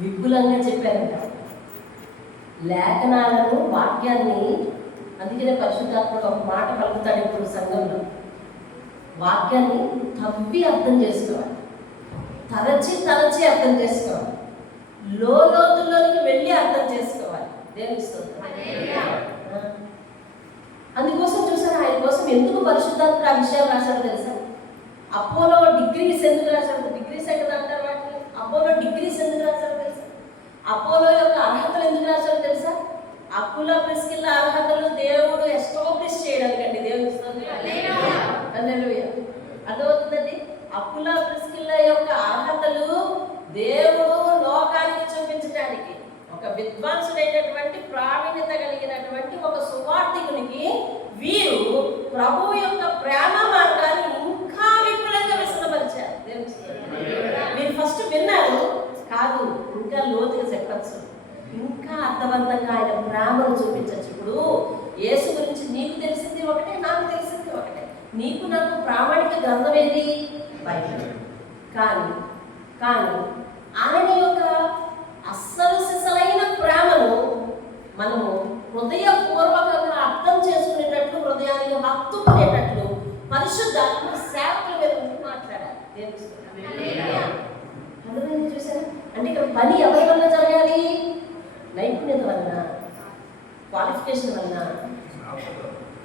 విపులంగా చెప్పారంట లేఖనాలను, వాక్యాన్ని. అందుకనే పరిశుద్ధాత్మక ఒక మాట పలుకుతాడు ఇప్పుడు సంఘంలో, వాక్యాన్ని తవ్వి అర్థం చేసుకోవాలి, తరచి అర్థం చేసుకోవాలి, లోతుల్లోనికి వెళ్ళి అర్థం చేసుకోవాలి. దేవుని స్తోత్రం. అందుకోసం చూసారా, ఆయన కోసం ఎందుకు పరిశుద్ధాత్మ ఆ విషయాలు రాశాడో తెలుసా? అపోలో డిగ్రీస్ ఎందుకు రాశాడు? డిగ్రీస్ ఎక్కడ అంటారు వాటిని? అపోలో డిగ్రీస్ ఎందుకు రాశాడో తెలుసా? అపోలో యొక్క అర్హతలు ఎందుకు రాశాడో తెలుసా? అకుల ప్రిస్కిల్లా అర్హతలు దేవుడు ఎస్టాబ్లిష్ చేయడానికండి. దేవుని అర్థమవుతుందండి. అకుల ప్రిస్కిల్లా యొక్క అర్హతలు దేవుడు లోకానికి చూపించడానికి, ఒక విద్వాంసుడైనటువంటి ప్రావీణ్యత కలిగినటువంటి ఒక సువార్థికునికి వీరు ప్రభు యొక్క ప్రేమ మార్గాన్ని ఇంకా విపులంగా విశదపరిచారు. మీరు ఫస్ట్ విన్నారు కాదు, ఇంకా లోతుగా చూపించచ్చు. ఇప్పుడు యేసు గురించి నీకు తెలిసింది ఒకటే, నాకు తెలిసింది ఒకటే. నీకు నాకు ప్రామాణిక గ్రంథం ఏది? బైబిల్. కానీ ఆయన యొక్క అస్సలు సిసలైన ప్రేమను మనము హృదయపూర్వకంగా అర్థం చేసుకునేటట్లు, హృదయానికి హత్తుకునేటట్లు పరిశుద్ధాత్మ సేవకుల మీద మాట్లాడాలి. అర్థమైంది? చూసారా? అంటే ఇక్కడ పని ఎవరి వల్ల జరగాలి? నైపుణ్యత వలన, క్వాలిఫికేషన్ వలన.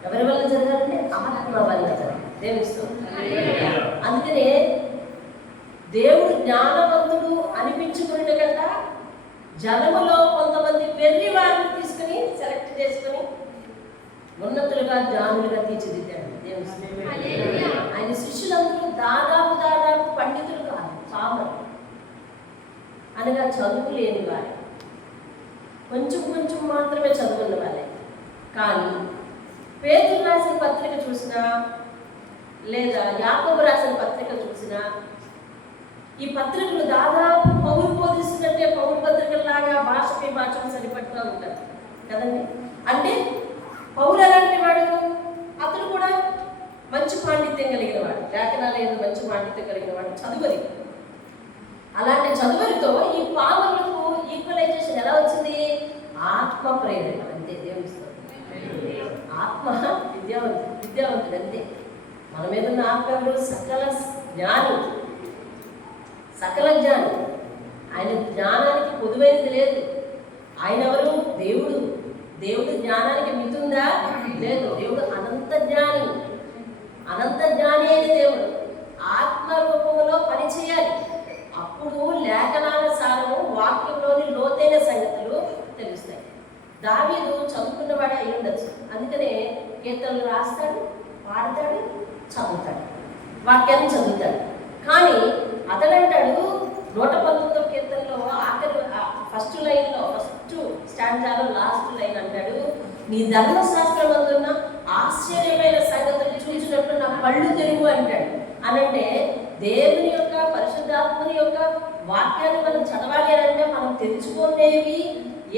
ఎవరి వల్ల జరగాలంటే ఆత్మ వల్ల జరగాలి. దేవునిస్తూ. అందుకనే దేవుడు జ్ఞానవంతుడు అనిపించుకునే కదా జనములో కొంతమంది వెర్రి వారిని తీసుకుని సెలెక్ట్ చేసుకుని ఉన్నతులుగా జ్ఞానులుగా తీర్చిదిద్దాడు. ఆయన శిష్యులందరూ దాదాపు పండితులు కాదు, సామరు అనగా చదువు లేని వారు, కొంచెం మాత్రమే చదువున్న వాళ్ళే. కానీ పేతురు రాసిన పత్రిక చూసినా, లేదా యాకోబు రాసిన పత్రిక చూసినా, ఈ పత్రికలు దాదాపు పౌరు బోధిస్తున్నట్టే పౌరు పత్రికల్లాగా భాషపై భాషను సరిపడుతూ ఉంటారు కదండి. అంటే పౌరు ఎలాంటి వాడు? అతను కూడా మంచి పాండిత్యం కలిగిన వాడు, లేఖనాలు మంచి పాండిత్యం కలిగిన వాడు, చదువరి. అలాంటి చదువరితో ఈ పామరులకు ఈక్వలైజేషన్ ఎలా వచ్చింది? ఆత్మ ప్రేరణ. అంతే. దేవుడిస్తుంది ఆత్మ విద్యావంతుడు అంతే. మన మీద ఉన్న ఆత్మ సకల జ్ఞాని. ఆయన జ్ఞానానికి పొదువైనది లేదు. ఆయన ఎవరు? దేవుడు జ్ఞానానికి మితుందా? లేదు. దేవుడు అనంత జ్ఞాని అయిన దేవుడు ఆత్మ రూపంలో పనిచేయాలి. అప్పుడు లేఖనానుసారము వాక్యంలోని లోతైన సంగతులు తెలుస్తాయి. దావీదు చదువుకున్నవాడే అయి ఉండొచ్చు. అందుకనే కీర్తనలు రాస్తాడు, పాడతాడు, చదువుతాడు, వాక్యాన్ని చదువుతాడు. కానీ అతడంటాడు 119వ కీర్తనలో ఆఖరి ఫస్ట్ లైన్లో, ఫస్ట్ స్టాంజాలో లాస్ట్ లైన్ అంటాడు, నీ ధర్మశాస్త్రం అందున్న ఆశ్చర్యమైన సంగతులు చూసినప్పుడు నా కళ్ళు తెరుగు అంటాడు. అనంటే దేవుని యొక్క పరిశుద్ధాత్మని యొక్క వాక్యాన్ని మనం చదవాలి అంటే మనం తెలుసుకునేవి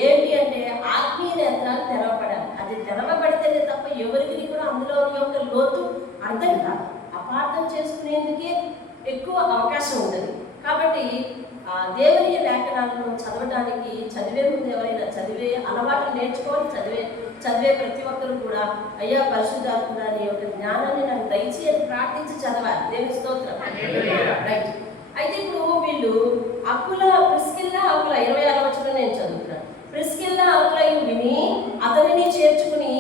ఏంటి అంటే ఆత్మీయ నేత్రాలు తెరవబడాలి. అది తెరవబడితేనే తప్ప ఎవరికి కూడా అందులోని యొక్క లోతు అర్థం కాదు. అపార్థం చేసుకునేందుకే ఎక్కువ అవకాశం ఉంటుంది. కాబట్టి దేవుని లేఖనాలను చదవడానికి చదివే ముందు ఎవరైనా చదివే అలవాటు నేర్చుకోవాలి. చదివే ప్రతి ఒక్కరు కూడా అయ్యా పరిశుద్ధాత్మ నీ యొక్క జ్ఞానాన్ని నాకు దయచేసి ప్రార్థించి చదవాలి. దేవుని స్తోత్రం. రైట్. అయితే ఇప్పుడు వీళ్ళు ప్రిస్కిల్లా అకుల 26వ వచనం నేను చదువుతున్నాను. ప్రిస్కిల్లా అకులయు విని అతనిని చేర్చుకుని,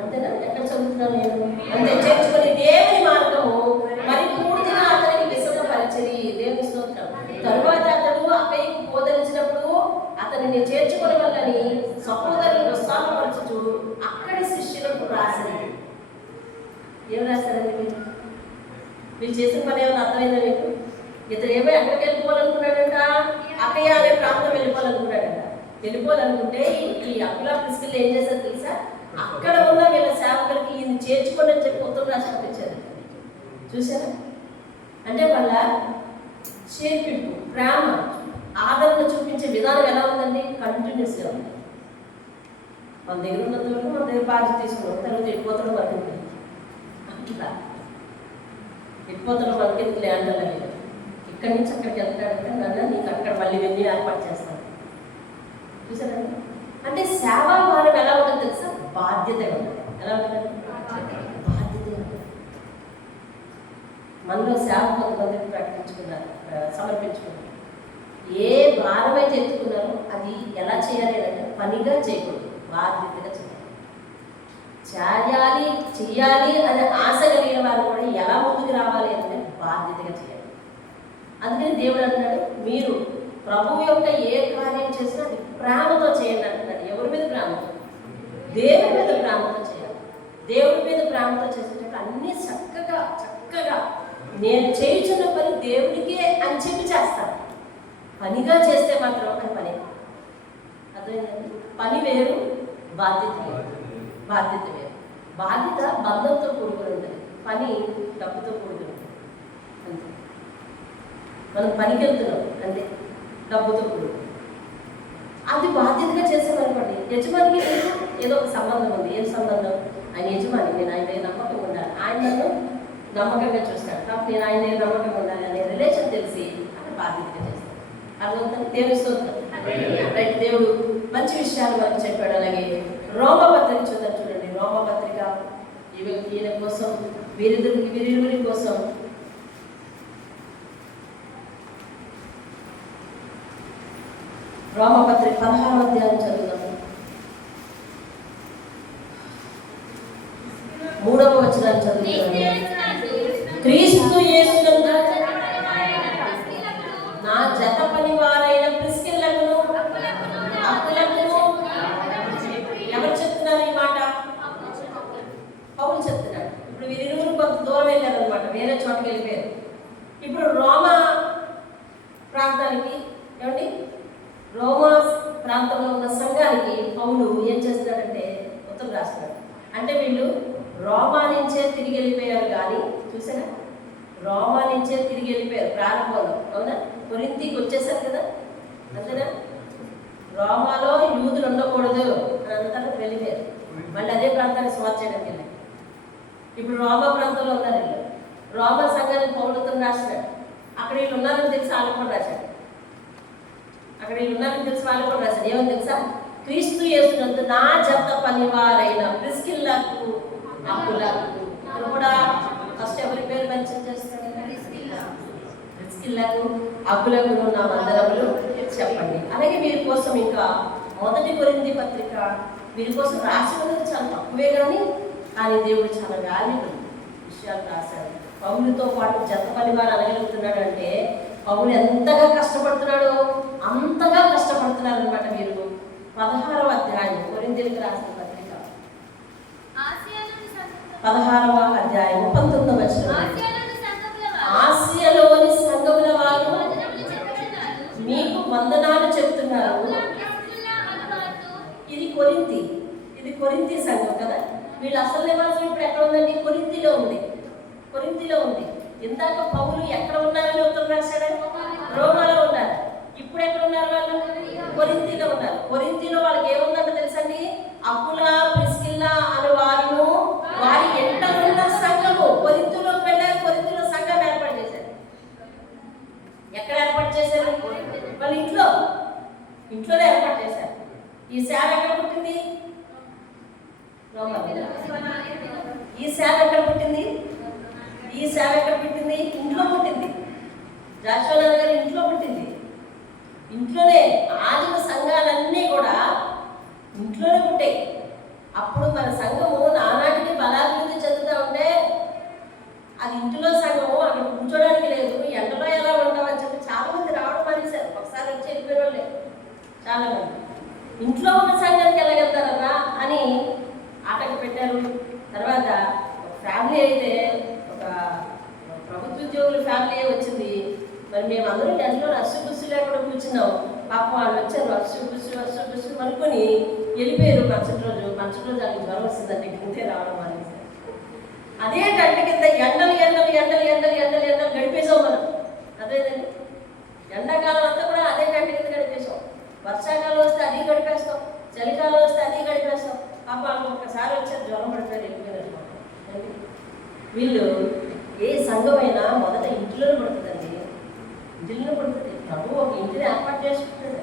అంతేనా? ఎక్కడ చదువుతున్నాను నేను? అంతే. చేర్చుకుని దేవుని మార్గము మరి పూర్తిగా అతనికి విశదపరచరి. దేవుని స్తోత్రం. తరువాత అతడు అక్కయ్యకు బోధించినప్పుడు అతనిని చేర్చుకుని వల్లని సహోదరులను ఉత్సాహపరచుచు అక్కడి శిష్యులకు రాసింది. ఏం రాశారండి మీరు చేసిన పని ఏమైనా అర్థమైందా మీకు? ఇతను ఏమో ఎక్కడికి వెళ్ళిపోవాలనుకున్నాడంట? అక్కయ్య అనే ప్రాంతం వెళ్ళిపోవాలనుకున్నాడంట. వెళ్ళిపోవాలనుకుంటే ఈ అకుల ప్రిస్కిల్ ఏం చేశారు తెలుసా? అక్కడ ఉన్న వీళ్ళ సేవకులకి ఈయన చేర్చుకొని అని చెప్పి ఉత్తరం రాసి పంపించారు. చూసారా? అంటే వాళ్ళ చేర్పింపు, ప్రేమ, ఆదరణ చూపించే విధానం ఎలా ఉందండి? కంటిన్యూస్గా ఉంది. మన దగ్గర ఉన్నంత వరకు మన దగ్గర బాధ్యత తీసుకున్నాం, తర్వాత వెళ్ళిపోతాడు మనకి. అట్లా వెళ్ళిపోతాడు మనకి ల్యాండర్ల మీద. ఇక్కడి నుంచి అక్కడికి వెళ్తాడంటే నన్ను నీకు అక్కడ మళ్ళీ వెళ్ళి ఏర్పాటు చేస్తాను. చూసారండి? అంటే సేవా భారం ఎలా ఉంటుంది తెలుసా? బాధ్యతగా ఉంటుంది. ఎలా ఉంటుందండి? బాధ్యత. మనలో సేవ కొంతమందికి సమర్పించుకున్నారు. ఏ భారమైతే ఎత్తుకున్నారో అది ఎలా చేయాలి అంటే పనిగా చేయకూడదు, బాధ్యతగా చెయ్యాలి అనే ఆశ కలిగిన వారు కూడా ఎలా ముందుకు రావాలి అంటే బాధ్యతగా చేయాలి. అందుకని దేవుడు అంటున్నాడు, మీరు ప్రభువు యొక్క ఏ కార్యం చేసినా అది ప్రేమతో చేయండి అంటున్నాడు. ఎవరి మీద ప్రేమతో? దేవుడి మీద ప్రేమతో చేయాలి. దేవుడి మీద ప్రేమతో చేసేటప్పుడు అన్నీ చక్కగా నేను చేయుచున్న పని దేవుడికే అని చెప్పి చేస్తాను. పనిగా చేస్తే మాత్రం అది పని. అర్థమైందండి? పని వేరు, బాధ్యత వేరు. బాధ్యత బంధంతో కూడుకుని ఉంటుంది, పని డబ్బుతో కూడుకుని ఉంటుంది. అంతే. మనం పనికి వెళ్తున్నాం అంటే డబ్బుతో కూడుకుని. అది బాధ్యతగా చేసామనుకోండి, యజమానికి ఏదో ఒక సంబంధం ఉంది. ఏం సంబంధం? ఆయన యజమాని, నేను ఆయన నమ్మకంగా ఉండాలి, ఆయన నన్ను నమ్మకంగా చూస్తాడు కాబట్టి నేను ఆయన నమ్మకంగా ఉండాలి అనే రిలేషన్ తెలిసి అక్కడ బాధ్యతగా చేస్తాను. అర్థమవుతుంది? దేవుని స్తోత్రం. రైట్, దేవుడు మంచి విషయాలు మనకు చెప్పాడు. అలాగే రోమపత్రిక చూడండి. రోమపత్రిక ఈయన కోసం, వీరిరువురి కోసం రోమపత్రిక 16వ అధ్యాయం చదువుదాము. 3వ వచనాన్ని చదువుతున్నాను. క్రీస్తు యేసునందు నా జత పని వారైన ప్రిస్కిల్లకును అకులకును. ఎవరు చెప్తున్నారు ఈ మాట? పౌలు చెప్తున్నాడు. ఇప్పుడు వీరిరువురు కొంత దూరం వెళ్ళారు అనమాట, వేరే చోటకి వెళ్ళిపోయారు. ఇప్పుడు రోమా ప్రాంతానికి, ఏమండి, రోమా ప్రాంతంలో ఉన్న సంఘానికి పౌలు ఏం చేస్తున్నాడంటే ఉత్తరం రాస్తున్నాడు. అంటే వీళ్ళు రోమా నుంచే తిరిగి వెళ్ళిపోయారు. కానీ చూసారా, రోమా నుంచే తిరిగి వెళ్ళిపోయారు ప్రారంభంలో. అవునా? కొరింథీకి వచ్చేసారు కదా, అంతేనా? రోమాలో యూదులు ఉండకూడదు అని అంతా వెళ్ళిపోయారు. మళ్ళీ అదే ప్రాంతాన్ని స్వార్థ చేయడానికి వెళ్ళారు. ఇప్పుడు రోమా ప్రాంతంలో ఉన్నారు వీళ్ళు. రోమా సంఘానికి పౌలతో రాసినాడు. అక్కడ వీళ్ళు ఉన్నారని తెలిసి వాళ్ళకు కూడా రాశాడు. ఏమని తెలుసా? క్రీస్తు యేసునందు నా జత పనివారైన ప్రిస్కిల్లకు అకులకు. ఇక్కడ కూడా ఫస్ట్ ఎవరి పేరు మెన్షన్ చేస్తాడు? ప్రిస్కిల్లకు అకులకు నా వందనములు చెప్పండి. అలాగే వీరి కోసం ఇంకా 1 కొరింథీ పత్రిక వీరి కోసం రాసినది చాలా తక్కువే, కానీ దేవుడు చాలా వాల్యుబుల్ విషయాలు రాశాడు. పౌలుతో పాటు జత పనివారు అనగలుగుతున్నాడు అంటే పౌలు ఎంతగా కష్టపడుతున్నాడో అంతగా కష్టపడుతున్నారు అనమాట. మీరు 16వ అధ్యాయం కొరింథీయులకు రాసిన పత్రిక 16వ అధ్యాయం 19వ వచనం. ఆసియాలోని సంఘముల వారు మీకు వందనాలు చెప్తున్నారు. ఇది కొరింథీ సంఘం కదా. వీళ్ళు అసలు నివాసం ఇప్పుడు ఎక్కడ ఉందండి? కొరింథీలో ఉంది. ఇందాక పౌలు ఎక్కడ ఉన్నారని ఉత్తరం రాశాడు? రోమాలో ఉన్నారు. ఇప్పుడు ఎక్కడ ఉన్నారు వాళ్ళు? కొరింథీలో ఉన్నారు. కొరింథీలో వాళ్ళకి ఏముందంటే తెలుసండి? అకుల, ప్రిస్కిల్లా అనే వారును వారి ఎంట ఉన్న సంఘము. కొరింథీలోకి వెళ్ళారు. కొరింథీలో సంఘం ఏర్పాటు చేశారు. ఎక్కడ ఏర్పాటు చేశారు? వాళ్ళ ఇంట్లోనే ఏర్పాటు చేశారు. ఈ సేవ ఎక్కడ పుట్టింది? ఈ సేవ ఎక్కడ పుట్టింది? ఇంట్లో పుట్టింది. జాషువా గారి ఇంట్లో పుట్టింది. ఇంట్లోనే ఆదిమ సంఘాలన్నీ కూడా ఇంట్లోనే పుట్టాయి. అప్పుడు మన సంఘము నానాటికి బలాభివృద్ధి చెందుతూ ఉంటే అది ఇంటిలో సంఘము, అక్కడ కూర్చోడానికి లేదు, ఎండలో ఎలా ఉంటామని చెప్పి చాలా మంది రావడం మానేశారు. ఒకసారి వచ్చి వెళ్ళిపోయిన వాళ్ళే చాలా మంది. ఇంట్లో ఉన్న సంఘానికి ఎలాగెళ్తారన్నా అని ఆటకు పెట్టారు. తర్వాత ఒక ఫ్యామిలీ అయితే, ఒక ప్రభుత్వ ఉద్యోగుల ఫ్యామిలీ వచ్చింది. మరి మేమందరం ఎండలో అస్సుగుస్సు లేకుండా కూర్చున్నాం. పాపం వాళ్ళు వచ్చారు, అస్సుగుస్సు అనుకొని వెళ్ళిపోయారు. మరుసటి రోజు వాళ్ళకి జ్వరం వస్తుందంటే ఇంతే రావడం మానేశారు. అదే గంట కింద ఎండలు గడిపేసాం మనం. అదేనండి, ఎండాకాలం అంతా కూడా అదే గంట కింద గడిపేసాం. వర్షాకాలం వస్తే అది గడిపేస్తాం, చలికాలం వస్తే అది గడిపేస్తాం. పాప వాళ్ళు ఒక్కసారి వచ్చారు, జ్వరం పడిపోయారు, వెళ్ళిపోయినారు. వీళ్ళు ఏ సంఘమైనా మొదట ఇంటిలోనే పడుతుందండి. ఇంటిలోనే పడుతుంది. ప్రభు ఒక ఇంటిని ఏర్పాటు చేసుకుంటాడు.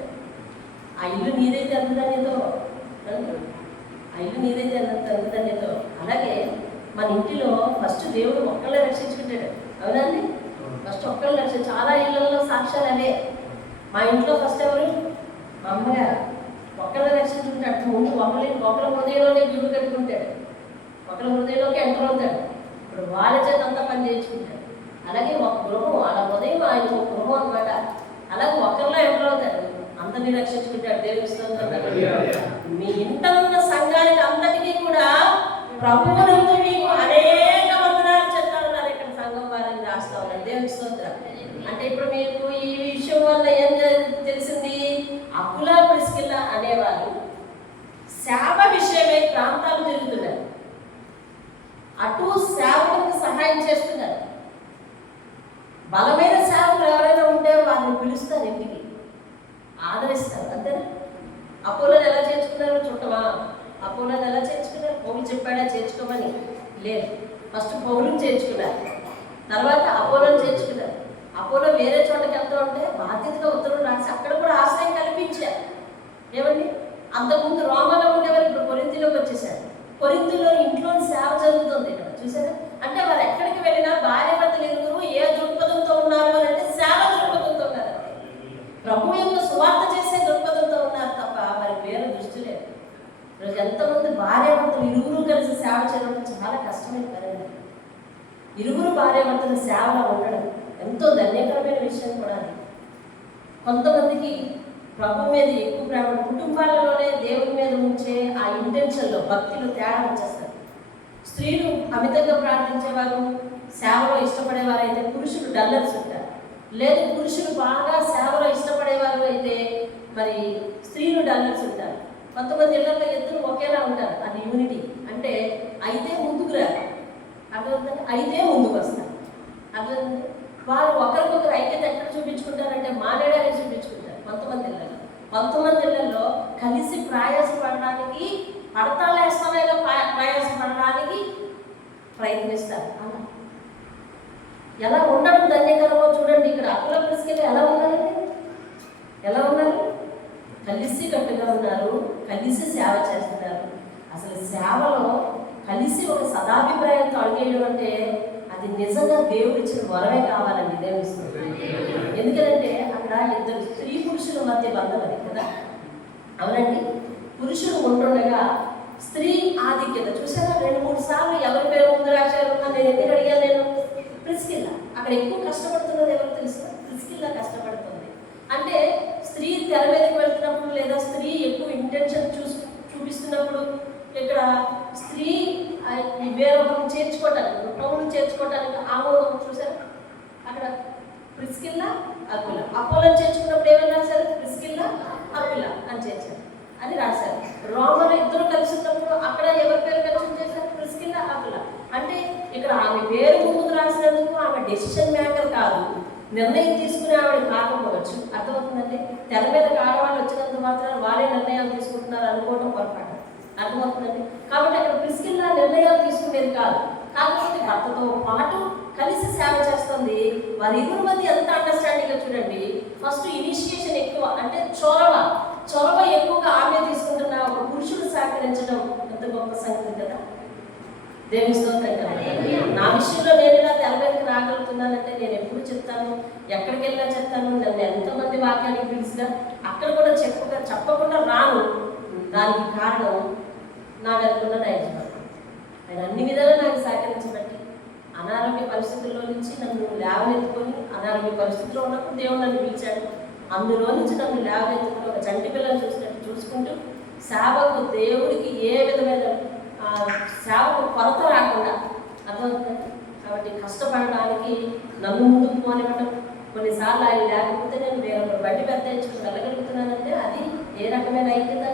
ఆ ఇల్లు నీదైతే ఎంత ధన్యతో, అలాగే మన ఇంటిలో ఫస్ట్ దేవుడు ఒక్కళ్ళే రక్షించుకుంటాడు. అవునండి, ఫస్ట్ ఒక్కళ్ళు రక్షించు. చాలా ఇళ్లలో సాక్ష్యాలు అవే. మా ఇంట్లో ఫస్ట్ ఎవరు? మా అమ్మగారు. ఒక్కళ్ళే రక్షించుకుంటాడు. ముందు ఒకళ్ళ హృదయంలోనే గుడి కట్టుకుంటాడు, ఒకళ్ళ హృదయంలోకి ఎంటర్ అవుతాడు. ఇప్పుడు వాళ్ళ చేత అంతా పని చేయించుకుంటాడు. అలాగే ఒక గృహం, అలా ఉదయం ఆయన ఒక గృహం అనమాట. అలాగే ఒకరిలో ఎంటర్ అవుతాడు, అందరినీ రక్షించుకుంటాడు. దేవుని స్తోత్రం. మీ ఇంట ఉన్న సంఘానికి అంతటికీ కూడా ప్రభువునందు మీకు అనేక వందనాలు చెప్తా ఉన్నారు. ఇక్కడ సంఘం వారిని రాస్తా ఉన్నారు. దేవుని స్తోత్రం. అంటే ఇప్పుడు మీకు ఈ విషయం వల్ల ఏం తెలిసింది? అకుల, ప్రిస్కిల్లా అనేవారు సేవ విషయమై ప్రాంతాలు తిరుగుతున్నారు. అటు సేవకులకు సహాయం చేస్తున్నారు. బలమైన సేవకులు ఎవరైనా ఉంటే వారిని పిలుస్తారు, ఇంటికి ఆదరిస్తారు. అంతేనా? అపోలోని ఎలా చేర్చుకున్నారు చూడటమా? అపోలోని ఎలా చేర్చుకున్నారు? పౌలు చెప్పాడా చేర్చుకోమని? లేదు. ఫస్ట్ పౌలుని చేర్చుకున్నారు, తర్వాత అపోలోని చేర్చుకున్నారు. అపోలో వేరే చోటకి వెళ్తూ ఉంటే బాధ్యతగా ఉత్తరం రాసి అక్కడ కూడా ఆశ్రయం కల్పించారు. ఏమండి, అంతకుముందు రోమాలో ఉండేవారు, ఇప్పుడు కొరింథీలోకి వచ్చేసారు. కొరింథీలో ఇంట్లో సేవ జరుగుతుంది ఇక్కడ, చూసారా? అంటే వారు ఎక్కడికి వెళ్ళినా భార్య భర్తలు ఇరువురు ఏ దృక్పథంతో ఉన్నారు అని అంటే సేవ దృక్పథంతో ఉన్నారు. ప్రభు యొక్క సువార్త చేసే దృక్పథంతో ఉన్నారు తప్ప వారికి వేరే దృష్టి లేదు. ఈరోజు ఎంతమంది భార్య భర్తలు ఇరువురు కలిసి సేవ చేయడం చాలా కష్టమైన పని. ఇరువురు భార్య భర్తల సేవలో ఉండడం ఎంతో ధన్యకరమైన విషయం కూడా. కొంతమందికి ప్రభు మీద ఎక్కువ ప్రేమ, కుటుంబాలలోనే దేవుని మీద ఉంచే ఆ ఇంటెన్షన్లో భక్తిలో తేడా వచ్చేస్తారు. స్త్రీలు అమితంగా ప్రార్థించేవారు, సేవలో ఇష్టపడేవారు అయితే పురుషులు డల్లర్స్ ఉంటారు. లేదు, పురుషులు బాగా సేవలో ఇష్టపడేవారు అయితే మరి స్త్రీలు డల్లర్స్ ఉంటారు. కొంతమంది ఇళ్లలో ఇద్దరు ఒకేలా ఉంటారు, అది యూనిటీ. అంటే అయితే ముందుకు రారు, అర్థమవుతుంది, అయితే ముందుకు వస్తారు, అర్థమవుతుంది. వారు ఒకరికొకరు ఐక్యత ఎక్కడ చూపించుకుంటారంటే మానేడానికి చూపించుకుంటారు. కొంతమంది ఇళ్లలో కలిసి ప్రయాసపడడానికి, పడతాలేస్తానైనా ప్రయాసపడడానికి ప్రయత్నిస్తారు. అలా ఎలా ఉండడం ధన్యకరమో చూడండి. ఇక్కడ అప్పుల ప్రిస్కిల్ ఎలా ఉన్నారు? కలిసి కట్టుగా ఉన్నారు, కలిసి సేవ చేస్తున్నారు. అసలు సేవలో కలిసి ఒక సదాభిప్రాయంతో అడిగేయడం అంటే అది నిజంగా దేవుడు ఇచ్చిన వరమే కావాలండి, దేవుడిస్తుంది. ఎందుకంటే అక్కడ ఇద్దరు స్త్రీ పురుషుల మధ్య బంధం అది కదా, అవునండి. పురుషుడు ఉంటుండగా స్త్రీ ఆధిక్యత చూసారా? 2-3 సార్లు ఎవరి పేరు ముందు రాశారు. నేను ఎందుకు అడిగాను? నేను ప్రిస్కిల్లా. అక్కడ ఎక్కువ కష్టపడుతున్నది ఎవరు తెలుసు? ప్రిస్కిల్లా కష్టపడుతుంది. అంటే స్త్రీ తెర మీదకి వెళ్తున్నప్పుడు లేదా స్త్రీ ఎక్కువ ఇంటెన్షన్ చూపిస్తున్నప్పుడు ఇక్కడ స్త్రీ వేరొకరిని చేర్చుకోవటానికి, పౌరుని చేర్చుకోవటానికి ఆమోదం చూసారు. అక్కడ ప్రిస్కిల్లా అకుల. అపోలోని చేర్చుకున్నప్పుడు ఏమని రాశారు? ప్రిస్కిల్లా అకుల అని చేర్చారు అని రాశారు. రోమలో ఇద్దరు కలిసి ఉన్నప్పుడు అక్కడ ఎవరి పేరు కలిసి చేశారు? ప్రిస్కిల్లా అకుల. అంటే ఇక్కడ ఆమె పేరు ముందుకు రాసినందుకు ఆమె డెసిషన్ మేకర్ కాదు, నిర్ణయం తీసుకునే ఆవిడ కాకపోవచ్చు. అర్థమవుతుందండి. తెర మీదకి ఆడవాళ్ళు వచ్చినంత మాత్రం వారే నిర్ణయాలు తీసుకుంటున్నారు అనుకోవడం పొరపాటు. అర్థమవుతుందండి. కాబట్టి అక్కడ ప్రిస్కిల్లా నిర్ణయాలు తీసుకునేది కాదు, కాకపోతే భర్తతో పాటు కలిసి సేవ చేస్తుంది. వారి ఇరువురి మధ్య ఎంత అండర్స్టాండింగ్ చూడండి. ఫస్ట్ ఇనిషియేషన్ ఎక్కువ, అంటే చొరవ ఎక్కువగా ఆమె తీసుకుంటున్న ఒక పురుషుడు సహకరించడం ఎంత గొప్ప సంగతి కదా. దేవుని స్తోత్రం కదా. నా విషయంలో నేను ఇలా తెర మీదకి రాగలుగుతున్నానంటే నేను ఎప్పుడు చెప్తాను, ఎక్కడికి వెళ్ళినా చెప్తాను. నన్ను ఎంతమంది వాక్యానికి పిలిచినా అక్కడ కూడా చెప్పకుండా రాను. దానికి కారణం నా వెనుకున్న నా యజమాని. ఆయన అన్ని విధాలా నాకు సహకరించబట్టి అనారోగ్య పరిస్థితుల్లో నుంచి నన్ను లేవనెత్తుకొని, అనారోగ్య పరిస్థితుల్లో ఉన్నప్పుడు దేవుడు నన్ను పిలిచాడు. అందులో నుంచి నన్ను లేవనెత్తుకుని ఒక చంటి పిల్లలు చూసినట్టు చూసుకుంటూ సేవకు, దేవుడికి ఏ విధమైన సేవకు కొరత రాకుండా, అర్థమవుతుంది. కాబట్టి కష్టపడడానికి నన్ను ముందుకు పోనివ్వడం. కొన్నిసార్లు ఆయన లేకపోతే నేను వేరొకరు బట్టి పెద్దించుకుని వెళ్ళగలుగుతున్నానంటే అది ఏ రకమైన ఐక్యత?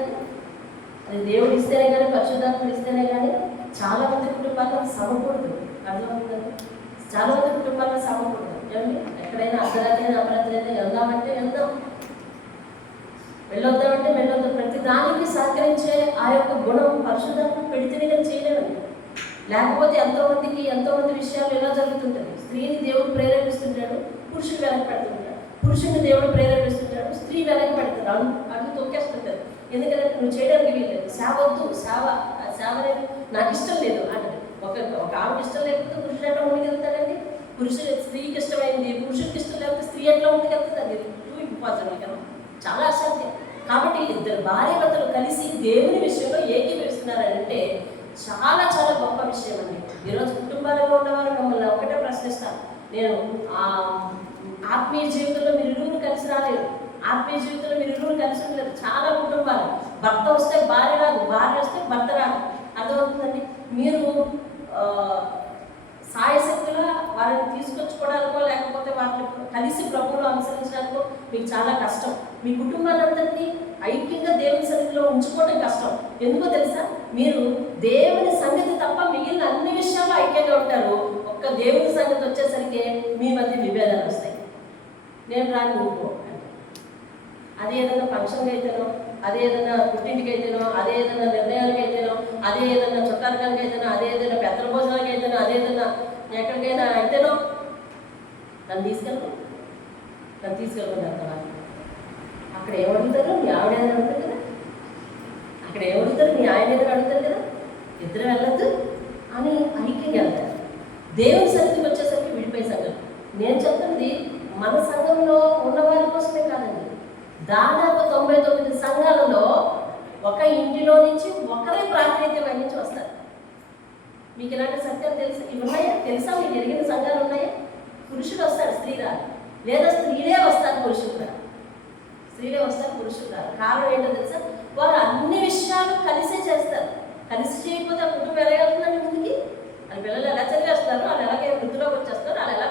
అది దేవుడు ఇస్తేనే కానీ, పరిశుద్ధాత్ముడు ఇస్తేనే కానీ చాలా మంది కుటుంబాలకు సమకూడదు. అర్థమవుతుందండి. చాలా మంది కుటుంబాలకు సమకూడదు. ఏమండి, ఎక్కడైనా అర్ధరాత్రి అయినా అపరాత్రి అయినా వెళ్దామంటే వెళ్దాం, వెళ్ళొద్దామంటే వెళ్ళొద్దాం. ప్రతి దానికి సహకరించే ఆ యొక్క గుణం పరిశుద్ధాత్మ పెడితేనే కానీ చేయలేమండి. లేకపోతే ఎంతోమంది విషయాలు ఎలా జరుగుతుంటుంది. స్త్రీని దేవుడు ప్రేరేపిస్తుంటాడు, పురుషుడు వెనక పెడుతుంటాడు. పురుషుడిని దేవుడు ప్రేరేపిస్తుంటాడు, స్త్రీ వెనక పెడతాడు, అడుగు తొక్కేస్తుంటారు. ఎందుకంటే నువ్వు చేయడానికి వీల్లేదు, సేవ అనేది నాకు ఇష్టం లేదు అంటే ఒక ఆమెకి ఇష్టం లేకపోతే పురుషుడు ఎట్లా ముందుకెళ్తాడండి? స్త్రీకి ఇష్టమైంది పురుషుడికి ఇష్టం లేకపోతే స్త్రీ ఎట్లా ముందుకెళ్తుంది? అది టూ ఇంపార్టెంట్ కదా, చాలా అసాధ్యం. కాబట్టి ఇద్దరు భార్య భర్తలు కలిసి దేవుని విషయంలో ఏకీభవిస్తున్నారంటే చాలా చాలా గొప్ప విషయం అండి. ఈరోజు కుటుంబాలలో ఉన్నవారు మమ్మల్ని ఒకటే ప్రశ్నిస్తాను నేను, ఆత్మీయ జీవితంలో మీరు ఇరువురు కలిసి రాలేరు, ఆత్మీయ జీవితంలో మీరు ఇరువురు కలిసి ఉండలేరు. చాలా కుటుంబాలు భర్త వస్తే భార్య రాదు, భార్య వస్తే భర్త రాదు. అర్థమవుతుందండి. మీరు సాయశక్తులా వారిని తీసుకొచ్చుకోవడానికో లేకపోతే వాటిని కలిసి ప్రభువును అనుసరించడానికో మీకు చాలా కష్టం. మీ కుటుంబాలందరినీ ఐక్యంగా దేవుని సన్నిధిలో ఉంచుకోవడం కష్టం. ఎందుకో తెలుసా? మీరు దేవుని సంగతి తప్ప మిగిలిన అన్ని విషయాల్లో ఐక్యంగా ఉంటారు. ఒక్క దేవుని సంగతి వచ్చేసరికి మీ మధ్య విభేదాలు వస్తాయి. నేను రాని నువ్వు, అది ఏదైనా ఫంక్షన్గా అయితేనో అదే ఏదైనా పుట్టింటికి అయితేనో, అదే ఏదైనా నిర్ణయాలకి అయితేనో, అదే ఏదైనా చుట్టాలకానికి అయితేనో, అదే ఏదైనా పెద్దల భోజనాలకి అయితేనో, అదే ఏదైనా ఎక్కడికైనా అయితేనో నన్ను తీసుకెళ్ళకుండా వెళ్తావా? అక్కడ ఏమడుగుతారు? మీ ఆవిడ ఏదైనా అడుగుతారు కదా, అక్కడ ఏమడుగుతారు? మీ ఆయన ఏదైనా అడుగుతారు కదా, ఇద్దరు వెళ్ళొద్దు అని ఐక్యంగా వెళ్తారు. దేవుని సన్నిధికి వచ్చేసరికి విడిపోయే సంఘం. నేను చెప్తుంది మన సంఘంలో ఉన్నవారి కోసమే కాదండి. దాదాపు 99 సంఘాలలో ఒక ఇంటిలో నుంచి ఒకరే ప్రాతినిధ్యం వహించి వస్తారు. మీకు ఇలాంటి సత్యాలు తెలుసు ఇవి ఉన్నాయా? తెలుసా? మీకు ఎరిగిన సంఘాలు ఉన్నాయా? పురుషులు వస్తారు, స్త్రీ రాదు, లేదా స్త్రీలే వస్తారు, పురుషులు రాదు. స్త్రీలే వస్తారు, పురుషులు రాదు. కారణం ఏంటో తెలుసా? వారు అన్ని విషయాలు కలిసే చేస్తారు. కలిసి చేయకపోతే ఆ కుటుంబం ఎలా వెళ్తుందండి ముందుకి? వాళ్ళ పిల్లలు ఎలా చదివేస్తారు, వాళ్ళు ఎలాగే వృద్ధిలోకి వచ్చేస్తారు, వాళ్ళు ఎలా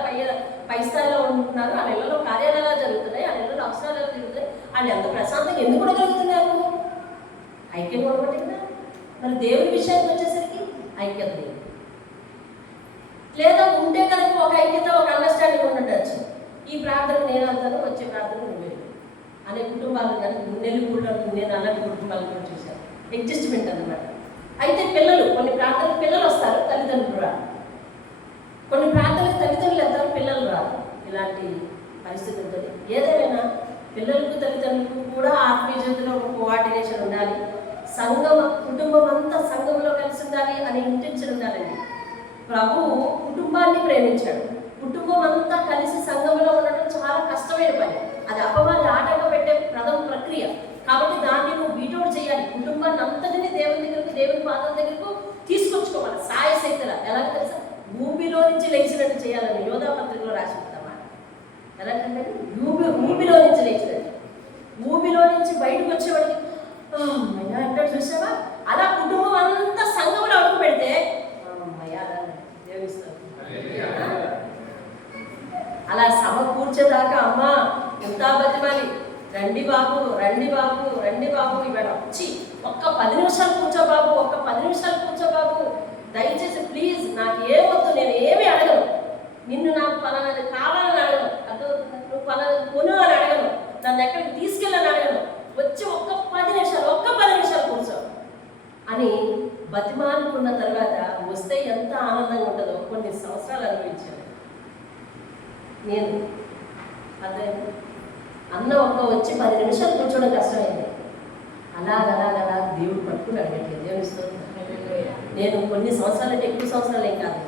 పై స్థాయిలో ఉంటున్నారు, వాళ్ళ ఇళ్లలో కార్యాలు ఎలా జరుగుతున్నాయి, వాళ్ళ ఇళ్లలో అవసరాలు ఎలా జరుగుతాయి, వాళ్ళు ఎంత ప్రశాంతంగా ఎందుకు ఉండగలుగుతున్నారు? ఐక్యం ఉండబట్టి కదా. మరి దేవుడి విషయానికి వచ్చేసరికి ఐక్యత లేదు. లేదా ఉంటే కనుక ఒక ఐక్యత, ఒక అండర్స్టాండింగ్ ఉండవచ్చు. ఈ ప్రార్థన నేను అంటాను, వచ్చే ప్రార్థన నువ్వే అనే కుటుంబాలు కానీ నెల్లిపూటలు నేను అలాంటి కుటుంబాలు కూడా చూశాను. అడ్జస్ట్మెంట్ అన్నమాట. అయితే పిల్లలు, కొన్ని ప్రార్థనలు పిల్లలు వస్తారు, తల్లిదండ్రులు రాదు. కొన్ని ప్రార్థనలు తల్లిదండ్రులు వెళ్తారు, పిల్లలు రాదు. ఇలాంటి పరిస్థితి ఉంటుంది. ఏదేమైనా పిల్లలకు తల్లిదండ్రులకు కూడా ఆత్మీయ జీవితంలో ఒక కోఆర్డినేషన్ ఉండాలి. సంఘం, కుటుంబం అంతా సంఘంలో కలిసి ఉండాలి అనే ఇంటెన్షన్ ఉండాలండి. ప్రభువు కుటుంబాన్ని ప్రేమించాడు. కుటుంబం అంతా కలిసి సంఘంలో ఉండడం చాలా కష్టమైన పని. అది అపవాది ఆటంక పెట్టే ప్రథమ ప్రక్రియ. కాబట్టి దాన్ని నువ్వు బీటౌట్ చేయాలి. కుటుంబాన్ని అంతటినీ దేవుని దగ్గరకు, దేవుని పాదం దగ్గరకు తీసుకొచ్చుకోవాలి. సాయశక్తుల ఎలాగ తెలుసా? భూమిలో నుంచి లేచినట్టు చేయాలని యోధా పత్రికలో రాసి ఉంటామాట. ఎలాగంటే భూమిలో నుంచి లేచినట్టు, భూమిలో నుంచి బయటకు వచ్చేవాడికి అంటాడు చూసావా? అలా కుటుంబం అంతా సంఘంలో అడుగు పెడితే దేవిస్తారు. అలా సమకూర్చేదాకా అమ్మ ఎంత బతిమాలి, రండి బాబు, రండి బాబు, రండి బాబు, ఇవాళ వచ్చి ఒక్క 10 నిమిషాలు కూర్చో బాబు, ఒక్క 10 నిమిషాలు కూర్చో బాబు, దయచేసి ప్లీజ్, నాకు ఏమొద్దు, నేను ఏమి అడగను, నిన్ను నాకు పలానాది కావాలని అడగను, నువ్వు పలానా కొను అని అడగను, నన్ను ఎక్కడికి తీసుకెళ్ళని అడగను, వచ్చి ఒక్క 10 నిమిషాలు కూర్చో అని బతిమాలుకున్న తర్వాత వస్తే ఎంత ఆనందంగా ఉంటుందో కొన్ని సంవత్సరాలు అనుభవించాను నేను. అదే అన్న ఒక్క వచ్చి 10 నిమిషాలు కూర్చోవడం కష్టమైంది. అలాగలా దేవుడు పట్టుకుని అడగట్లేదు. దేవుని స్తోత్రం. నేను కొన్ని సంవత్సరాలు అంటే ఎక్కువ సంవత్సరాలు ఏం కాదు,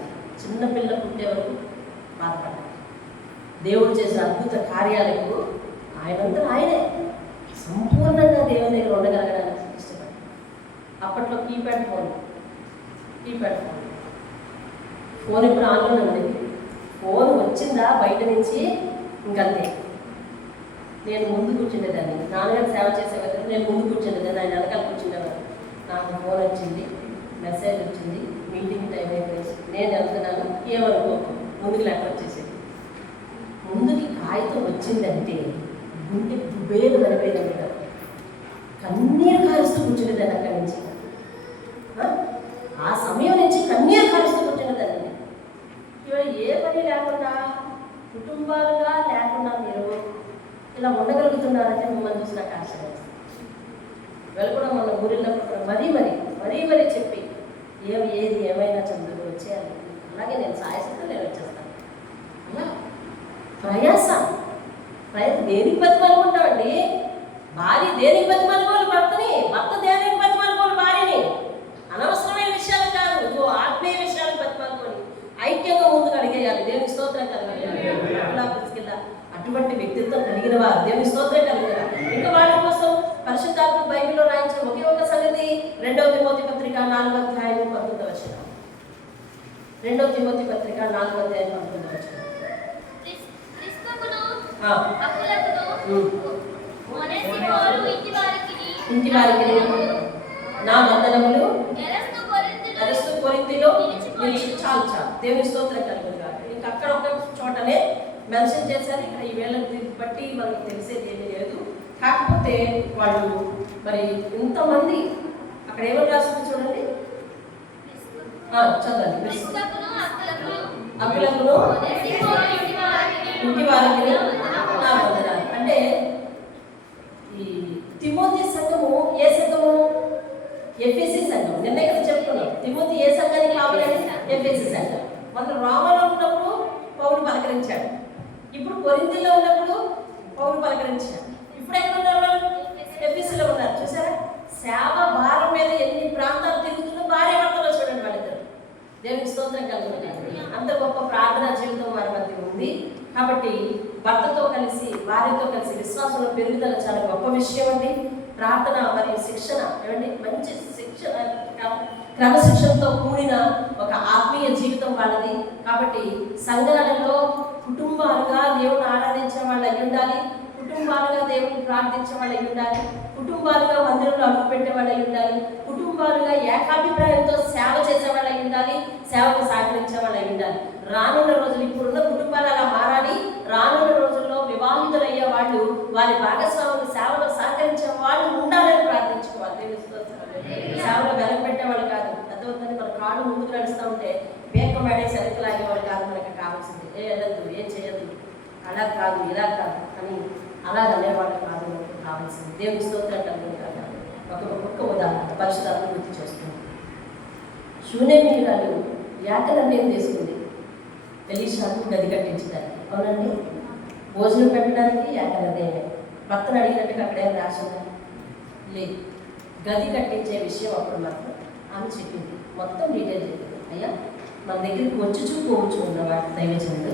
చిన్న పిల్ల పుట్టే వరకు బాధపడ్డాను. దేవుడు చేసే అద్భుత కార్యాలకు ఆయనంతా ఆయనే సంపూర్ణంగా దేవుని దగ్గర ఉండగలగడానికి ఇష్టపడ్డాను. అప్పట్లో కీప్యాడ్ ఫోన్ ఇప్పుడు ఆన్లోనే ఉండేది. ఫోన్ వచ్చిందా బయట నుంచి ఇంకంతే. నేను ముందు కూర్చుండేదాన్ని, నాన్నగారు సేవ చేసేవారు, నేను ముందు కూర్చుండేదాన్ని, ఆయన వెనకాల కూర్చుండేవారు. నాకు ఫోన్ వచ్చింది, మెసేజ్ వచ్చింది, మీటింగ్ టైం అయిపోయింది, నేను వెళ్తున్నాను, ఏమనుకో, ముందుకు లెక్క వచ్చేసేది. ముందుకి కాగితం వచ్చిందంటే గుండె దుబ్బేలు మరిపోయిందంట. కన్నీరు కారుస్తూ కూర్చుండేదాన్ని అక్కడి నుంచి. ఆ సమయం నుంచి కన్నీరు కారుస్తూ కూర్చుండేదాన్ని. ఇవాళ ఏ పని లేకుండా, కుటుంబాలుగా లేకుండా మీరు ఇలా ఉండగలుగుతున్నారంటే మిమ్మల్ని చూసి నాకు ఆశ్చర్యం. ఇవాళ కూడా మన ఊరిలో మరీ చెప్పి ఏది ఏమైనా చదువు వచ్చేయాలి, అలాగే నేను సాయశక్తులు నేను వచ్చేస్తాను. అలా ప్రయాసం దేనికి బతిమాలుకుంటామండి? భార్య దేనికి బతిమాలుకోవాలి భర్తని, భర్త దేనికి బతిమాలుకోవాలి భార్యని. అనవసరమైన విషయాలు కాదు, ఇంకో ఆత్మీయ విషయాలు బతిమాలుకొని ఐక్యంగా ముందుకు అడిగేయాలి. దేవుని స్తోత్రం కలగాలి. అటువంటి వ్యక్తిత్వం కలిగిన వారు దేవుని స్తోత్రం కలిగిన. ఇంకా వాళ్ళ కోసం పరిశుద్ధాత్మ బైబిల్లో రాయించిన ఒకే ఒక సంగతి 2వ తిమోతి పత్రిక 4వ అధ్యాయం 19వ వచనం. 2వ తిమోతి పత్రిక 4వ అధ్యాయం 19వ వచనం. ఇంటి వారికి నా వందనములు ఎరస్తు కొరింథీలో చాలు. దేవుని స్తోత్రం కలుగుగా. ఇంకా అక్కడ ఒక చోటనే మెన్షన్ చేశారు. ఇక్కడ ఈ వేళను బట్టి మనకు తెలిసేది ఏమీ లేదు. కాకపోతే వాళ్ళు మరి ఇంతమంది అక్కడ ఏమని రాస్తుంది చూడండి, చదవండి. అప్పులకును ఇంటి వారికి నా వందనాలు. అంటే ఈ తిమోతి సంఘము ఎఫెసీ సంఘం. నిన్న కదా చెప్పుకున్నాం, తిమోతి ఏ సంఘానికి కావాలని? ఎఫెసీ సంఘం. మన రోమలో ఉన్నప్పుడు పౌలు పలకరించాడు, ఇప్పుడు కొరింథీలో ఉన్నప్పుడు పౌలు పలకరించాడు, ఇప్పుడు ఎక్కడ ఉన్నారు? ఎఫెసీలో ఉన్నారు. చూసారా, సేవ భారం మీద ఎన్ని ప్రాంతాలు తిరుగుతుందో భార్య భర్తలో చూడండి వాళ్ళిద్దరు. దేవునికి స్తోత్రం కలుగుతుంది. అంత గొప్ప ప్రార్థనా జీవితం వారి మధ్య ఉంది. కాబట్టి భర్తతో కలిసి భార్యతో కలిసి విశ్వాసంలో పెరుగుదల చాలా గొప్ప విషయం అండి. ప్రార్థన మరియు శిక్షణ ఏమండి, మంచి శిక్షణ, క్రమశిక్షణతో కూడిన ఒక ఆత్మీయ జీవితం వాళ్ళది. కాబట్టి సంఘాలలో కుటుంబాలుగా దేవుని ఆరాధించే వాళ్ళు అయి ఉండాలి, కుటుంబాలుగా దేవుని ప్రార్థించే వాళ్ళు అయి ఉండాలి, కుటుంబాలుగా మందిరంలో అడుగు పెట్టే వాళ్ళు అయి ఉండాలి, కుటుంబాలుగా ఏకాభిప్రాయంతో సేవ చేసే వాళ్ళు అయి ఉండాలి, సేవకు సహకరించే వాళ్ళు అయి ఉండాలి. రానున్న రోజులు, ఇప్పుడున్న కుటుంబాలు అలా మారాలి. రానున్న రోజుల్లో వివాహితులయ్యే వాళ్ళు వారి భాగస్వాములు సేవలో సహకరించే వాళ్ళు ఉండాలని ప్రార్థించుకోవాలి. సేవలో వెనకబెట్టే వాళ్ళు కాదు. అర్థమవుతుంది. మన కాళ్ళు ముందుకు నడుస్తూ ఉంటే వేగం పడే సరికి లాగే వాళ్ళు కాదు మనకు కావాల్సింది. ఏ వెళ్ళద్దు, ఏం చేయద్దు, అలా కాదు ఇలా కాదు అని అలాగనేవాళ్ళు కాదు మనకు కావాల్సింది. దేవుని స్తోత్రం కలుగుతారు. ఒక్క ఉదాహరణ పరిశుధాత్మ గుర్తు చేస్తుంది. శూన్యమిరాలు యాకరణ్యం తీసుకుంది ఎలీషాకు గది కట్టించడానికి. అవునండి, భోజనం పెట్టడానికి యాకరణ్యమే. భర్తను అడిగినట్టుగా అక్కడేం రాసిందా? లేదు. గది కట్టించే విషయం అప్పుడు మాత్రం ఆమె చెప్పింది, మొత్తం డీటెయిల్ చెప్పింది. అయ్యా, మన దగ్గరికి వచ్చి చూపోవచ్చు ఉన్నవాడు దైవజనుడు,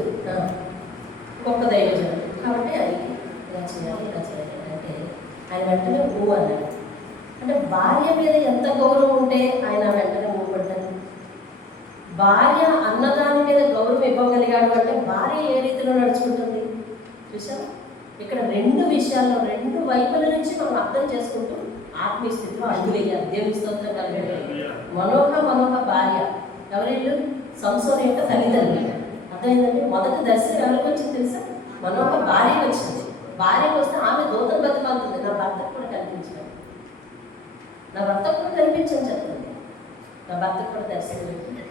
గొప్ప దైవజనుడు కాబట్టి అది ఇలా చేయాలి ఇలా చేయాలి అంటే ఆయన వెంటనే ఊ అన్నాడు. అంటే భార్య మీద ఎంత గౌరవం ఉంటే ఆయన వెంటనే ఊపడ్డాడు. భార్య అన్నదాని మీద గౌరవం ఇవ్వగలిగాడు అంటే భార్య ఏ రీతిలో నడుచుకుంటుంది చూసారా? ఇక్కడ రెండు విషయాల్లో రెండు వైపుల నుంచి మనం అర్థం చేసుకుంటూ ఆత్మీయ స్థితిలో అడుగులేయాలి. దేవుని స్తోత్రం కలిగాడు. మనోహ భార్య ఎవరిల్లు? సంసోను యొక్క తల్లిదండ్రులు. అర్థమైందండి. మొదటి దర్శనం ఎవరికి వచ్చింది తెలుసా? మనోహ భార్యకి వచ్చింది. భార్యకు వస్తే ఆమె దూతం బతిమాలుతుంది, నా భర్తకు కూడా కనిపించాడు, నా భర్తకు కూడా కనిపించని చెప్తుంది. నా భర్తకు కూడా దర్శనం పెట్టింది,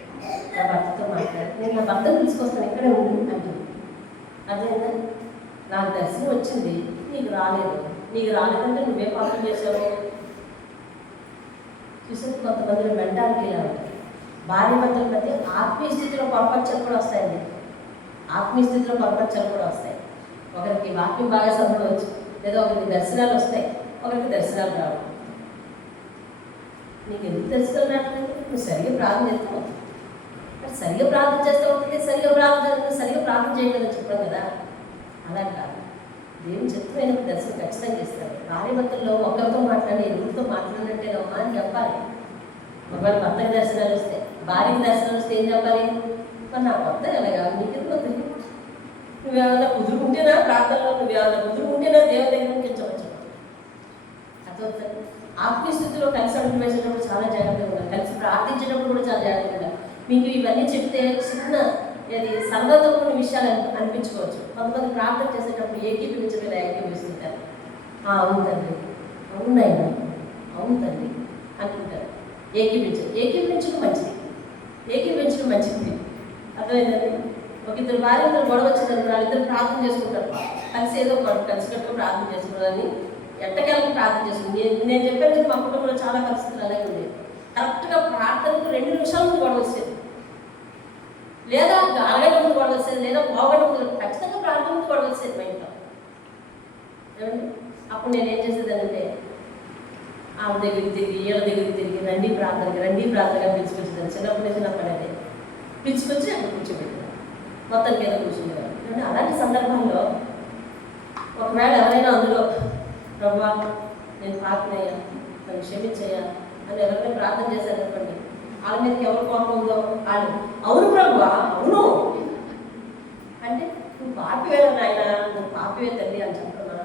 నా భర్తతో మాట్లాడి నేను నా భర్తను తీసుకొస్తాను, ఇక్కడే ఉండి అంటుంది. అదేనా? నాకు దర్శనం వచ్చింది, నీకు రాలేదు. నీకు రాలేదంటే నువ్వే పాపం చేసావు. చూసే కొంతమంది మెంటాలిటీ ఇలా ఉంటుంది. భార్య భర్తల మధ్య ఆత్మీయ స్థితిలో పొరపచ్చలు కూడా వస్తాయండి. ఆత్మీయ స్థితిలో పొరపచ్చలు కూడా వస్తాయి. ఒకరికి వాక్యం బాగా సంభవచ్చు, లేదా ఒకరికి దర్శనాలు వస్తాయి, ఒకరికి దర్శనాలు రావు. నీకు ఎందుకు దర్శనాలు రావట్లేదు? నువ్వు సరిగ్గా ప్రార్థన చేస్తావు. సరిగ్గా ప్రార్థన చేస్తూ ఉంటుంది, సరిగ్గా ప్రార్థన చేయగలని చెప్పాం కదా. అలా కాదు. దేవుని చిత్తమైనప్పుడు దర్శనం ఖచ్చితంగా చేస్తారు. భార్య భర్తల్లో ఒకరితో మాట్లాడి ఎదురుతో మాట్లాడినట్టే అమ్మా అని చెప్పాలి. ఒకవేళ భర్తకి దర్శనాలు వస్తాయి, భార్యకి దర్శనాలు వస్తే ఏం చెప్పాలి? మరి నా భర్త ఎలాగా నీకెందుకు వద్దు, నువ్వేమన్నా కుదురుకుంటేనా ప్రార్థనలో, నువ్వేమన్నా కుదురుకుంటేనా దేవుని దగ్గర ఉంచవచ్చు. అర్థమవుతుంది. ఆత్మీయ స్థితిలో కలిసి అడుగు వేసేటప్పుడు చాలా జాగ్రత్తగా ఉండాలి. కలిసి ప్రార్థించేటప్పుడు కూడా చాలా జాగ్రత్తగా ఉండాలి. మీకు ఇవన్నీ చెప్తే చిన్న అది సరదాతో కొన్ని విషయాలు అనిపించుకోవచ్చు. కొంతమంది ప్రార్థన చేసేటప్పుడు ఏకీభవించడం ఏకీభవిస్తుంటారు. అవును తండ్రి, అవునైనా, అవును తండ్రి అనుకుంటారు. ఏకీభవించడం మంచిది, ఏకీభవించడం మంచిది. అర్థమైందండి. ఒక ఇద్దరు భార్యతో గొడవ వచ్చిందని వాళ్ళిద్దరు ప్రార్థన చేసుకుంటారు, కలిసి ఏదో కలిసికట్టుగా ప్రార్థన చేసుకున్నారని ఎట్టకేళ్ళకి ప్రార్థన చేసుకుంది. నేను చెప్పాను కదా, మా కుటుంబంలో చాలా పరిస్థితులు అలాగే ఉండేవి. కరెక్ట్గా ప్రార్థనకు 2 నిమిషాల ముందు గొడవ వచ్చేది, లేదా అరగంట ముందు గొడవ వచ్చేది, లేదా పావుగంట ముందు, ఖచ్చితంగా ప్రార్థన ముందు గొడవ వచ్చేది మా ఇంట్లో. ఏమండి? అప్పుడు నేను ఏం చేసేదానంటే ఆమె దగ్గరికి తిరిగి వీళ్ళ దగ్గరికి తిరిగి రండి ప్రార్థనగా పిలుచుకొచ్చేదాన్ని. చిన్నప్పటి నుంచి నా పని అదే, పిలుచుకొచ్చి అక్కడ కూర్చోబెట్టాను, మొత్తానికి ఏదో కూర్చునేవారు. అంటే అలాంటి సందర్భంలో ఒకవేళ ఎవరైనా అందులో ప్రభువా నేను పాపినయ్యా, నన్ను క్షమించయ్యా అని ఎవరైనా ప్రార్థన చేశారనుకోండి, వాళ్ళ మీదకి ఎవరు కోపం ఉందో వాళ్ళు అవును ప్రభువా అవును అంటే నువ్వు పాపివేనా నాయన, నువ్వు పాపివే తల్లి అని చెప్తున్నా.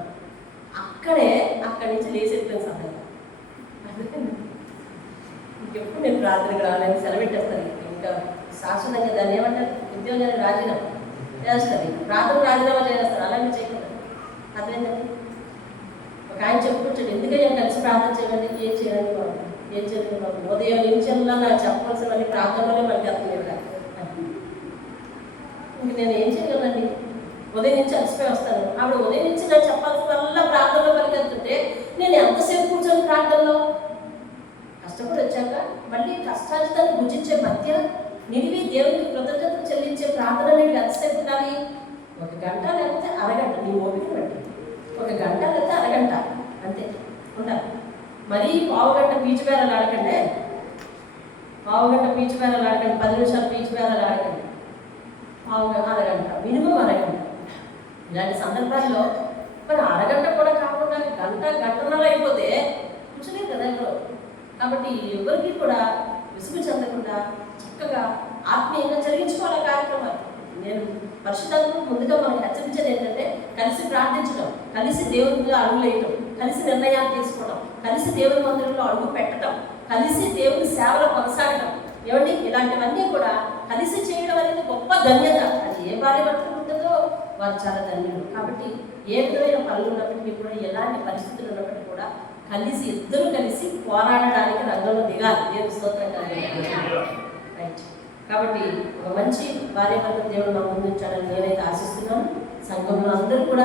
అక్కడి నుంచి లేసేట్టుకుని సందర్భం. ఇంకెప్పుడు నేను ప్రార్థనకు రావాలని సెలవెట్టేస్తాను. ఇంకా శాశ్వతంగా దాన్ని ఏమంటారు, ఉద్యోగాన్ని రాజీనామా చేస్తుంది, ప్రార్థన రాజీనామా చేస్తారు. అలాగే చేయకూడదు. అర్థమైందండి. ఒక ఆయన చెప్పుకొచ్చాడు, ఎందుకని నేను కలిసి ప్రార్థన చేయాలంటే ఏం చేయాలని బాబు, ఏం చేయాలి బాబు, ఉదయం నుంచి నాకు చెప్పవలసినవన్నీ ప్రార్థనలోనే మనకి అర్థమయ్యాడు. ఇంక నేను ఏం చేయగలండి, ఉదయం నుంచి అలసిపోయి వస్తాను. ఆవిడ ఉదయం నుంచి నాకు చెప్పాల్సిన వల్ల ప్రార్థనలో పరిగెత్తుంటే నేను ఎంతసేపు కూర్చొని ప్రార్థనలో కష్టపడి వచ్చాక మళ్ళీ కష్టాజితాన్ని భుజించే మధ్య నిలివి దేవునికి కృతజ్ఞతలు చెల్లించే ప్రార్థన నీకు ఎంతసేపు ఉండాలి? 1 గంట లేకపోతే అరగంట, నీ ఓపిక బట్టి 1 గంట లేకపోతే అరగంట అంతే ఉండాలి. మరీ పావుగంట పీచు బేరాలు ఆడకండి, పావుగంట పీచు బేరాలు ఆడకండి, 10 నిమిషాలు పీచు బేరాలు ఆడకండి, అరగంట, మినిమం అరగంట. ఇలాంటి సందర్భాల్లో మరి అరగంట కూడా కాకుండా గంటన్నర అయిపోతే కూర్చోలేదు కదా ఎవరు. కాబట్టి ఎవరికి కూడా విసుగు చెందకుండా చక్కగా ఆత్మీయంగా జరిగించుకోవాలి కార్యక్రమాలు. నేను పరిశుద్ధాత్మకు ముందుగా మనం హెచ్చరించేది ఏంటంటే కలిసి ప్రార్థించడం, కలిసి దేవునిలో అడుగులు వేయటం, కలిసి నిర్ణయాలు తీసుకోవడం, కలిసి దేవుని మందిరంలో అడుగు పెట్టడం, కలిసి దేవుని సేవలో కొనసాగడం. ఏమండి, ఇలాంటివన్నీ కూడా కలిసి చేయడం అనేది గొప్ప ధన్యత. అది ఏ భార్య భర్తలు ఉంటుందో వారు చాలా ధన్యులు. కాబట్టి ఏ విధమైన పనులు ఉన్నప్పటికీ కూడా, ఎలాంటి పరిస్థితులు ఉన్నప్పటికీ కూడా ఇద్దరు కలిసి పోరాడడానికి రంగంలో దిగాలి. దేవుని స్తోత్రంగా. రైట్. కాబట్టి ఒక మంచి భార్య భర్తలు దేవుడు మా ముందుంచాడని నేనైతే ఆశిస్తున్నాను. సంఘంలో అందరూ కూడా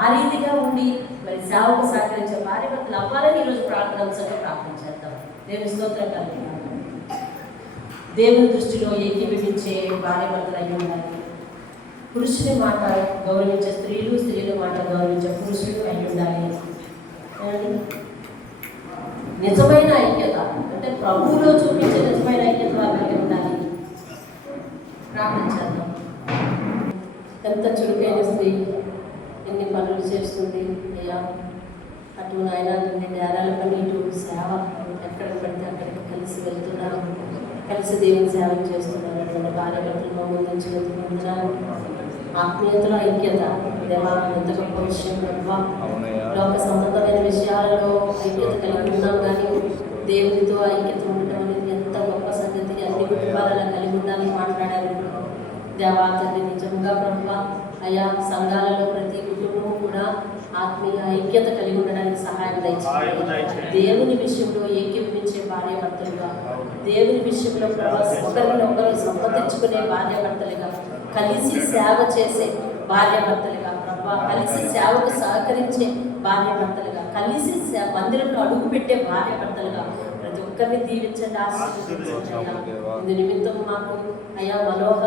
ఆ రీతిగా ఉండి మరి సేవకు సహకరించే భార్య భర్తలు అవ్వాలని ఈరోజు ప్రార్థనాంశంగా ప్రార్థన చేద్దాం. దేవుని స్తోత్రం కలిగి దేవుని దృష్టిలో ఏకీభవించే భార్య భర్తలు అయి ఉండాలి. పురుషుని మాట గౌరవించే స్త్రీలు, స్త్రీల మాట గౌరవించే పురుషులు అయి ఉండాలి. నిజమైన ఐక్యత అంటే ప్రభువులో చూపించే నిజమైన ఐక్యత వారికి ఉండాలి. ప్రార్థన చేద్దాం. ఎంత చురుకైన స్త్రీ, ఎన్ని పనులు చేస్తుంది అయ్యా. అటు నాయన నేరాల పని, ఇటు సేవ, ఎక్కడ పడితే అక్కడికి కలిసి వెళ్తున్నారు, కలిసి దేవుని సేవ చేస్తున్నారు. అటువంటి భార్య భర్తలు ముందుంచినందుకు ఆత్మీయతలో ఐక్యత దేవా ఎంత గొప్ప విషయం. లోక సంబంధమైన విషయాలలో ఐక్యత కలిగి ఉన్నాం, కానీ దేవునితో ఐక్యత ఉండటం అనేది ఎంత గొప్ప సంగతి. అన్ని కుటుంబాలలో కలిగి ఉండాలని మాట్లాడారు దేవా తండ్రి. నిజంగా బ్రహ్మ అయా సంఘాలలో ప్రతి కుటుంబం కూడా ఆత్మీయ ఐక్యత కలిగి ఉండడానికి సహాయం దయచేయండి. దేవుని విషయంలో ఏకీభవించే భార్య భర్తలుగా, దేవుని విషయంలో ఒకరినొకరు సంబంధించుకునే భార్య భర్తలుగా, కలిసి సేవ చేసే భార్య భర్తలుగా ప్రభా, కలిసి సేవకు సహకరించే భార్య భర్తలుగా, కలిసి మందిరంలో అడుగు పెట్టే భార్య భర్తలుగా ప్రతి ఒక్కరిని దీవించండి, ఆశీర్వదించండి అయ్యా. ఇందు నిమిత్తం మాకు అయ్యా మనోహ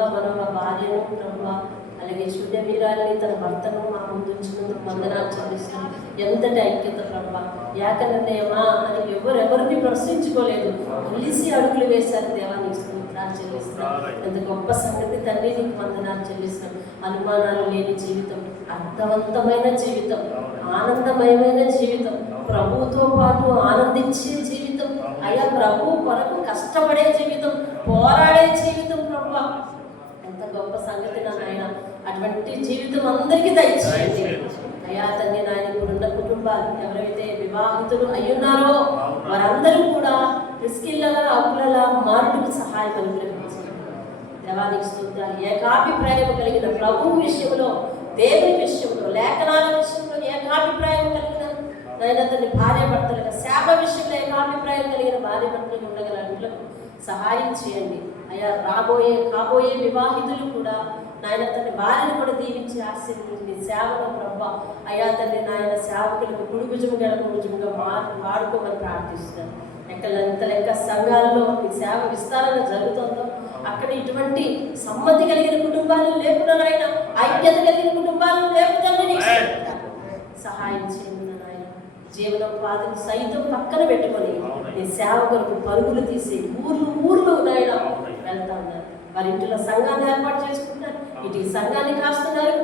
భార్యను ప్రభా, అలాగే శూన్యవీరాన్ని తన భర్తను మా ముందు ఉంచినందుకు వందనాలు చెల్లిస్తాం. ఎంతటి ఐక్యత ప్రభా, ఏక నిర్ణయమా అని ఎవరిని ప్రశ్నించుకోలేదు, కలిసి అడుగులు వేశారు. దేవానికి స్తోత్రాలు చెల్లిస్తాం. ఎంత గొప్ప సంగతి తండ్రి, నీకు వందనాలు చెల్లిస్తాం. అనుమానాలు లేని జీవితం, అర్థవంతమైన జీవితం, ఆనందమయమైన జీవితం, ప్రభువుతో పాటు ఆనందించే జీవితం అయ్యా, ప్రభువు కొరకు కష్టపడే జీవితం, పోరాడే జీవితం ప్రభా. ఎంత గొప్ప సంగతి నాయన. అటువంటి జీవితం అందరికీ దయచేయండి అయ్యా తండ్రి. నాయన ఇప్పుడున్న కుటుంబాలు ఎవరైతే వివాహితులు అయ్యున్నారో వారందరూ కూడా రిస్కిల్లగా అప్పులలా మారుటకు సహాయం అనుగ్రహించండి. దేవానికి స్తోత్రాలు. ఏకాభిప్రాయం కలిగిన ప్రభువు విషయంలో, దేవుని విషయంలో, లేఖనాల విషయంలో ఏకాభిప్రాయం కలిగిన నాయన తండ్రి భార్య భర్తలుగా, సేవ విషయంలో ఏకాభిప్రాయం కలిగిన భార్య భర్తలు ఉండగల అన్నిలకు సహాయం చేయండి అయ్యా. కాబోయే వివాహితులు కూడా నాయన తండ్రి భార్యను కూడా దీవించి ఆశీర్వదించి సేవలో ప్రభ అయ్యా తండ్రి నాయన సేవకులకు కుడి భుజము గడప భుజముగా వాడుకోమని ప్రార్థిస్తున్నాను. ఎంత లెక్క సంఘాలలో ఈ సేవ విస్తారంగా జరుగుతుందో అక్కడ ఇటువంటి సమ్మతి కలిగిన కుటుంబాలను లేకుండా నాయన, ఐక్యత కలిగిన కుటుంబాలను లేకుండా సహాయం చేయండి నాయన. జీవనోపాధిని సైతం పక్కన పెట్టుకొని నీ సేవకులకు పరుగులు తీసి ఊర్లు నాయన వెళ్తా ఉన్నారు. వారి ఇంటిలో సంఘాన్ని ఏర్పాటు చేసుకుంటున్నారు, ఇటు సంఘాన్ని కాస్తున్నారు,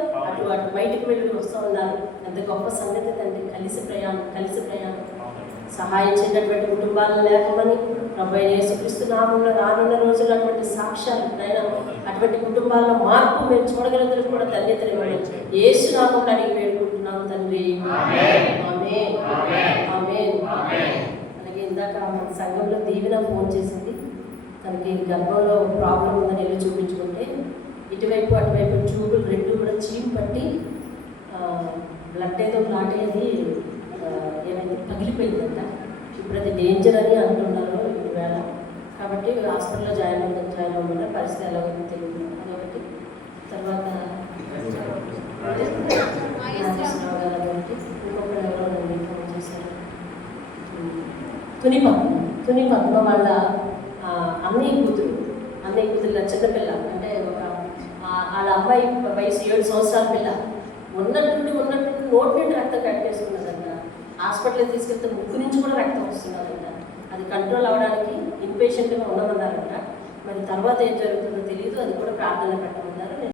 అటు బయటకు వెళ్ళి వస్తూ ఉన్నారు. ఎంత గొప్ప సంగతి తండ్రి. కలిసి ప్రయాణం సహాయం చేయనటువంటి కుటుంబాలను లేకమని ప్రభువైన యేసుక్రీస్తు నామములో రానున్న రోజుల్లో అటువంటి సాక్ష్యాలు నాయన, అటువంటి కుటుంబాల్లో మార్పు మేము చూడగలుగుతారు కూడా ధన్యతని ఇవ్వండి. యేసు నామములో అడిగి వేడుకుంటున్నాము తండ్రి. ఆమేన్. అలాగే ఇందాక మన సంఘంలో దీవెన ఫోన్ చేసింది. తనకి గర్భంలో ప్రాబ్లం ఉందని వెళ్ళి చూపించుకుంటే ఇటువైపు అటువైపు ట్యూబులు రెండు కూడా చీమ్ పట్టి బ్లడ్ ఏదో క్లాట్ అయ్యేది ఏమైంది పగిలిపోయిందంట. ఇప్పుడు అది డేంజర్ అని అంటున్నారు ఈవేళ. కాబట్టి హాస్పిటల్లో జాయిన్ అవ్వమంటే పరిస్థితి ఎలా ఉందో తెలియదు. అదొకటి. తర్వాత ఇంకొకటి ఎవరో ఫోన్ చేశారు. తునిపా తుని పద్మ వాళ్ళ అన్నయ్య కూతురు చిన్నపిల్ల, అంటే వాళ్ళ అమ్మాయి వయసు 7 సంవత్సరాల పిల్ల ఉన్నట్టుండి నోటి నుండి రక్తం కట్టేసుకున్నదంట. హాస్పిటల్కి తీసుకెళ్తే ముక్కు నుంచి కూడా రక్తం వస్తున్నదంట. అది కంట్రోల్ అవ్వడానికి ఇన్పేషెంట్గా ఉండమన్నారంట. మరి తర్వాత ఏం జరుగుతుందో తెలియదు, అది కూడా ప్రార్థన పెట్టమన్నారు.